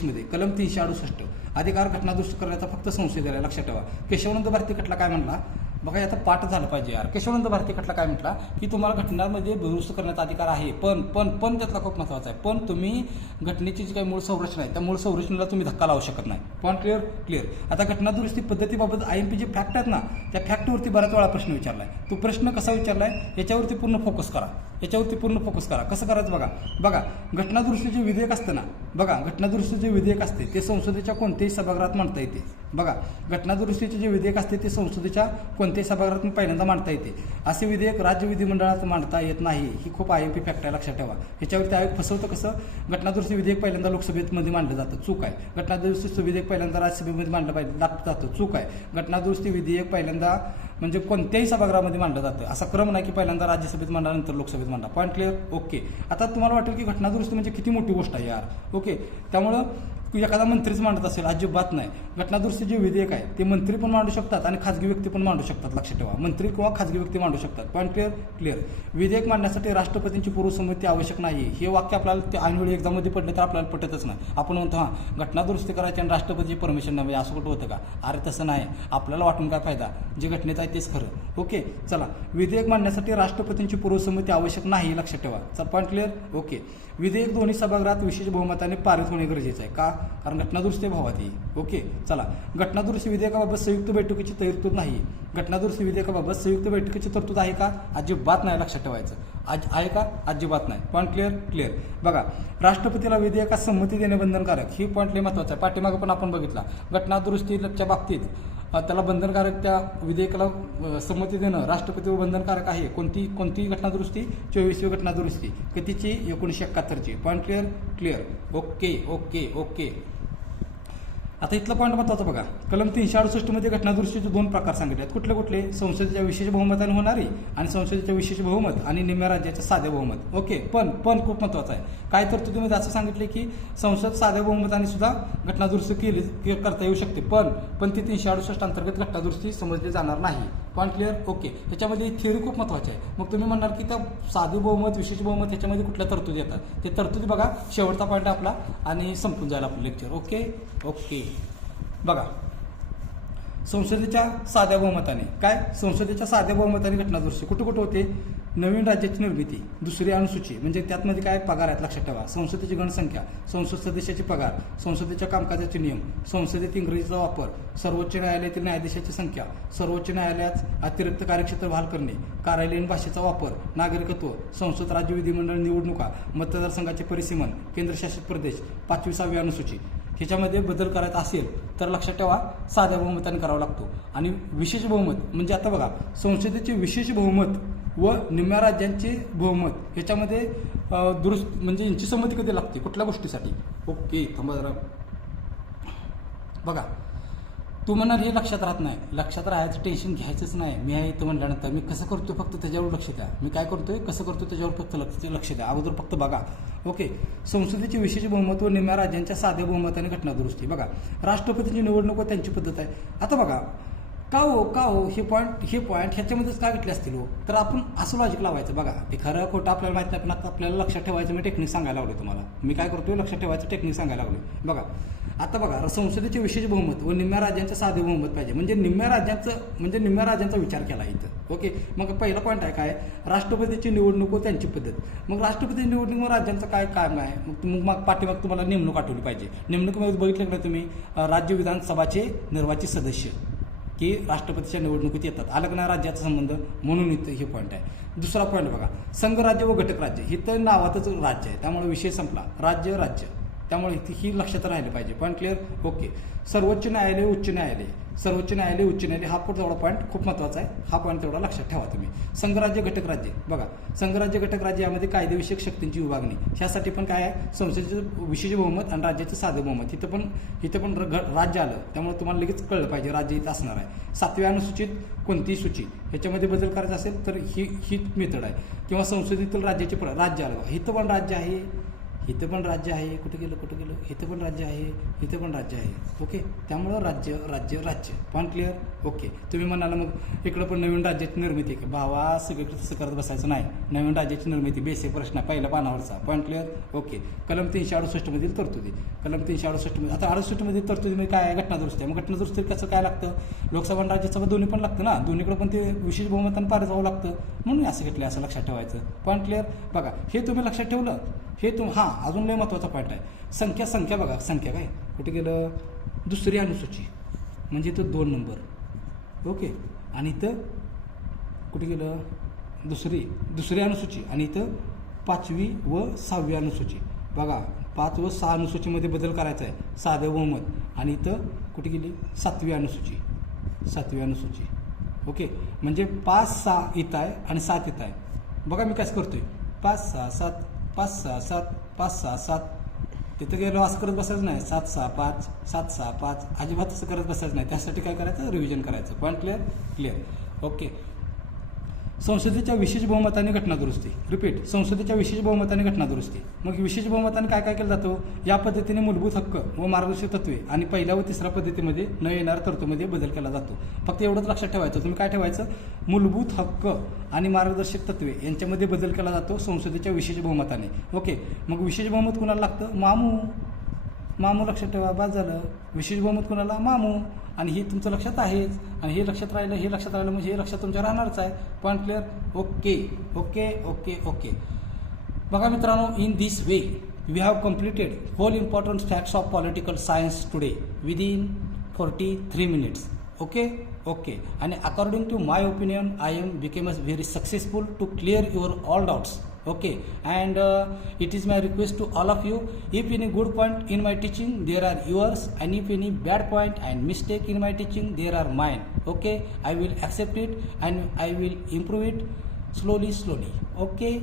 मध्ये, कलम 368, अधिकार घटनादुरुस्ती करण्याचा फक्त संसदेला, लक्षात ठेवा. केशवानंद भारती खटला काय म्हणला बघा, याचा पाठ झालं पाहिजे यार. केशवानंद भारती खटला काय म्हटला, की तुम्हाला घटनांमध्ये दुरुस्त करण्याचा अधिकार आहे, पण त्यातला खूप महत्त्वाचा आहे, पण तुम्ही घटनेची जी काही मूळ संरचना आहे त्या मूळ संरचनेला तुम्ही धक्का लावू शकत नाही. Point clear? आता घटनादुरुस्ती पद्धतीबाबत IMP जे फॅक्ट आहेत ना, त्या फॅक्टवरती बऱ्याच वेळा प्रश्न विचारलाय. तो प्रश्न कसा विचारलाय याच्यावरती पूर्ण फोकस करा. कसं करायचं बघा, घटनादुरुस्तीचे विधेयक असतं ना, बघा, घटनादुरुस्तीचे विधेयक असते ते संसदेच्या कोणत्याही सभागृहात मांडता येते. बघा, घटनादुरुस्तीचे जे विधेयक असते ते संसदेच्या कोणत्याही सभागृहात पहिल्यांदा मांडता येते. असे विधेयक राज्य विधिमंडळात मांडता येत नाही, ही खूप IMP फॅक्ट आहे, लक्षात ठेवा. याच्यावरती आयोग फसवतं कसं, घटनादुरुस्ती विधेयक पहिल्यांदा लोकसभेमध्ये मांडलं जातं, चूक आहे. घटनादुरुस्ती विधेयक पहिल्यांदा राज्यसभेमध्ये मांडलं जातं, चूक आहे. घटनादुरुस्ती विधेयक पहिल्यांदा म्हणजे कोणत्याही सभागृहामध्ये मांडलं जातं, असा क्रम नाही की पहिल्यांदा राज्यसभेत मांडा नंतर लोकसभेत मांडा. Point clear? ओके. आता तुम्हाला वाटेल की घटनादुरुस्ती म्हणजे किती मोठी गोष्ट आहे यार. ओके, त्यामुळं एखादा मंत्रीच मांडत असेल, अजिबात नाही. घटनादुरुस्ती जे विधेयक आहे ते मंत्री पण मांडू शकतात आणि खाजगी व्यक्ती पण मांडू शकतात, लक्षात ठेवा. मंत्री किंवा खाजगी व्यक्ती मांडू शकतात. Point clear? विधेयक मांडण्यासाठी राष्ट्रपतींची पूर्वसंमती आवश्यक नाही, हे वाक्य आपल्याला ते ऐनवेळी एक्झाममध्ये पडले तर आपल्याला पटतच नाही. आपण म्हणतो हां घटनादुरुस्ती करायची आणि राष्ट्रपतीची परमिशन नाही, असं कुठं होतं का? अरे तसं नाही, आपल्याला वाटून काय फायदा, जे घटनेचं आहे तेच खरं. ओके, चला. विधेयक मांडण्यासाठी राष्ट्रपतींची पूर्वसंमती आवश्यक नाही, लक्षात ठेवा. Point clear? ओके. विधेयक दोन्ही सभागृहात विशेष बहुमताने पारित होणे गरजेचं आहे. का? कारण घटनादुरुस्ती भावात ही. ओके, चला. घटनादुरुस्ती विधेयकाबाबत संयुक्त बैठकीची तरतूद नाही. घटनादुरुस्ती विधेयकाबाबत संयुक्त बैठकीची तरतूद आहे का? अजिबात नाही, लक्षात ठेवायचं. आहे का? अजिबात नाही. Point clear? बघा, राष्ट्रपतीला विधेयकास संमती देणे बंधनकारक, ही पॉईंट लय महत्वाचा आहे. पाठीमागं पण आपण बघितला, घटनादुरुस्तीच्या बाबतीत त्याला बंधनकारक, त्या विधेयकाला संमती देणं राष्ट्रपतीवर बंधनकारक आहे. कोणती घटनादुरुस्ती? 24वी घटनादुरुस्ती. कितीची? 1971ची. Point clear? ओके. आता इथला पॉईंट महत्वाचा बघा, कलम 368 मध्ये घटनादुरुस्तीचे 2 प्रकार सांगितले आहेत. कुठले? संसदेच्या विशेष बहुमताने होणारी आणि संसदेच्या विशेष बहुमत आणि निम्म्या राज्याचे साधे बहुमत. ओके, पण खूप महत्वाचं आहे. काय तर तुम्ही असं सांगितले की संसद साध्या बहुमताने सुद्धा घटनादुरुस्ती करता येऊ शकते, पण ती 368 अंतर्गत घटनादुरुस्ती समजली जाणार नाही. Point clear? ओके. ह्याच्यामध्ये थिअरी खूप महत्वाची आहे. मग तुम्ही म्हणणार की त्या साधे बहुमत, विशेष बहुमत ह्याच्यामध्ये कुठल्या तरतुदी येतात? ते तरतुदी बघा, शेवटचा पॉईंट आपला आणि संपून जायला आपलं लेक्चर. ओके. बघा, संसदेच्या साध्या बहुमताने काय संसदेच्या साध्या बहुमताने घटनादुरुस्ती कुठं कुठं होते नवीन राज्याची निर्मिती दुसरी अनुसूची म्हणजे त्यातमध्ये काय पगार आहेत लक्षात ठेवा संसदेची गणसंख्या संसद सदस्याचे पगार संसदेच्या कामकाजाचे नियम संसदेत इंग्रजीचा वापर सर्वोच्च न्यायालयातील न्यायाधीशाची संख्या सर्वोच्च न्यायालयात अतिरिक्त कार्यक्षेत्र बहाल करणे कार्यालयीन भाषेचा वापर नागरिकत्व संसद राज्य विधिमंडळ निवडणुका मतदारसंघाचे परिसीमन केंद्रशासित प्रदेश 5वी अनुसूची ह्याच्यामध्ये बदल करायचा असेल तर लक्षात ठेवा साध्या बहुमताने करावा लागतो आणि विशेष बहुमत म्हणजे आता बघा संसदेचे विशेष बहुमत व निम्म्या राज्यांचे बहुमत ह्याच्यामध्ये दुरुस्त म्हणजे यांची संमती कधी लागते कुठल्या गोष्टीसाठी ओके थांबा जरा बघा तू म्हणाल हे लक्षात राहत नाही लक्षात राहायचं टेन्शन घ्यायचंच नाही मी आहे इथं म्हटल्यानंतर मी कसं करतो फक्त त्याच्यावर लक्ष द्या मी काय करतोय कसं करतो त्याच्यावर फक्त लक्ष द्या अगोदर फक्त बघा ओके संसदेचे विशेष बहुमत व निम्म्या राज्यांच्या साध्या बहुमताने घटना दुरुस्ती बघा राष्ट्रपतीची निवडणूक व त्यांची पद्धत आहे आता बघा का हो हे पॉईंट ह्याच्यामध्येच काय घेतले असतील हो तर आपण असं लॉजिक लावायचं बघा ते खरं खोटं आपल्याला माहित नाही पण आता आपल्याला लक्षात ठेवायचं मी टेक्निक सांगायला लागलो तुम्हाला मी काय करतोय लक्षात ठेवायचं टेक्निक सांगायला लागलो बघा आता बघा संसदेचे विशेष बहुमत व निम्म्या राज्यांचं साधे बहुमत पाहिजे म्हणजे निम्म्या राज्यांचा विचार केला इथं ओके मग पहिला पॉईंट आहे काय राष्ट्रपतीची निवडणूक व त्यांची पद्धत मग राष्ट्रपती निवडणूक व राज्यांचं काय काम आहे मग पाठीमाग तुम्हाला नेमणूक आठवली पाहिजे नेमणुकीमध्ये बघितलं का तुम्ही राज्य विधानसभाचे निर्वाचित सदस्य की राष्ट्रपतीच्या निवडणुकीत येतात आलं नाही राज्याचा संबंध म्हणून इथं हे पॉईंट आहे दुसरा पॉईंट बघा संघराज्य व घटक राज्य ही तर नावातच राज्य आहे त्यामुळे विषय संपला राज्य त्यामुळे ही लक्षात राहिले पाहिजे पॉईंट क्लिअर ओके सर्वोच्च न्यायालय उच्च न्यायालय हा तेवढा पॉईंट खूप महत्त्वाचा आहे हा पॉईंट तेवढा लक्षात ठेवा तुम्ही संघराज्य घटक राज्य बघा संघराज्य घटक राज्य यामध्ये कायदेविषयक शक्तींची विभागणी ह्यासाठी पण काय आहे संसदेचं विशेष बहुमत आणि राज्याचे साधे बहुमत इथं पण राज्य आलं त्यामुळे तुम्हाला लगेच कळलं पाहिजे राज्य इथं असणार आहे 7व्या अनुसूचित कोणतीही सूची ह्याच्यामध्ये बदल करायचा असेल तर ही मेथड आहे किंवा संसदेतील राज्याचे राज्य आलं इथं पण राज्य आहे इथं पण राज्य आहे कुठं गेलं इथं पण राज्य आहे इथं पण राज्य आहे ओके त्यामुळं राज्य पॉईंट क्लिअर ओके तुम्ही म्हणाला मग इकडं पण नवीन राज्याची निर्मिती आहे भावा सगळीकडे तसं करत बसायचं नाही नवीन राज्याची निर्मिती बेसिक प्रश्न आहे पहिल्या पानावरचा पॉईंट क्लिअर ओके कलम 368 मधील तरतुदी कलम 368 मध्ये आता 68 मधील तरतुदीमध्ये काय आहे घटना दुरुस्ती आहे मग घटना दुरुस्ती कसं काय लागतं लोकसभा आणि राज्यसभा दोन्ही पण लागतं ना दोन्हीकडे पण ते विशेष बहुमताने पार जावं लागतं म्हणून असं घेतलं असं लक्षात ठेवायचं पॉईंट क्लिअर बघा हे तुम्ही लक्षात ठेवलं हे अजून लय महत्त्वाचा पॉईंट आहे संख्या बघा संख्या काय कुठे गेलं दुसरी अनुसूची म्हणजे इथं 2 नंबर ओके आणि इथं कुठे गेलं दुसरी अनुसूची आणि इथं 5वी व 6वी अनुसूची बघा 5 व 6 अनुसूचीमध्ये बदल करायचा आहे साधे बहुमत आणि इथं कुठे गेली 7वी अनुसूची ओके म्हणजे 5 6 इथं आहे आणि 7 इथं आहे बघा मी कसं करतोय 5 6 7 5 6 7 5 6 7 तिथं गेलो असं करत बसायचं नाही 7 6 5 7 6 5 अजिबात असं करत बसायचं नाही त्यासाठी काय करायचं रिव्हिजन करायचं पॉईंट क्लिअर ओके संसदेच्या विशेष बहुमताने घटना दुरुस्ती रिपीट संसदेच्या विशेष बहुमताने घटना दुरुस्ती मग विशेष बहुमताने काय केलं जातं या पद्धतीने मूलभूत हक्क व मार्गदर्शक तत्वे आणि पहिल्या व तिसऱ्या पद्धतीमध्ये न येणाऱ्या तरतुदीमध्ये बदल केला जातो फक्त एवढंच लक्षात ठेवायचं तुम्ही काय ठेवायचं मूलभूत हक्क आणि मार्गदर्शक तत्वे यांच्यामध्ये बदल केला जातो संसदेच्या विशेष बहुमताने ओके मग विशेष बहुमत कुणाला लागतं मामू लक्षात ठेवा बाद झालं विशेष बहुमत कुणाला मामू आणि हे तुमचं लक्षात आहेच आणि हे लक्षात राहिलं म्हणजे हे लक्षात तुमच्या राहणारच आहे पॉईंट क्लिअर ओके बघा मित्रांनो in this way we have completed whole important facts of political science today within 43 minutes okay and according to my opinion I am became very successful to clear your all doubts okay and it is my request to all of you if any good point in my teaching there are yours and if any bad point and mistake in my teaching there are mine okay I will accept it and I will improve it slowly okay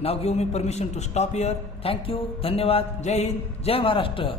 now give me permission to stop here thank you धन्यवाद जय हिंद जय महाराष्ट्र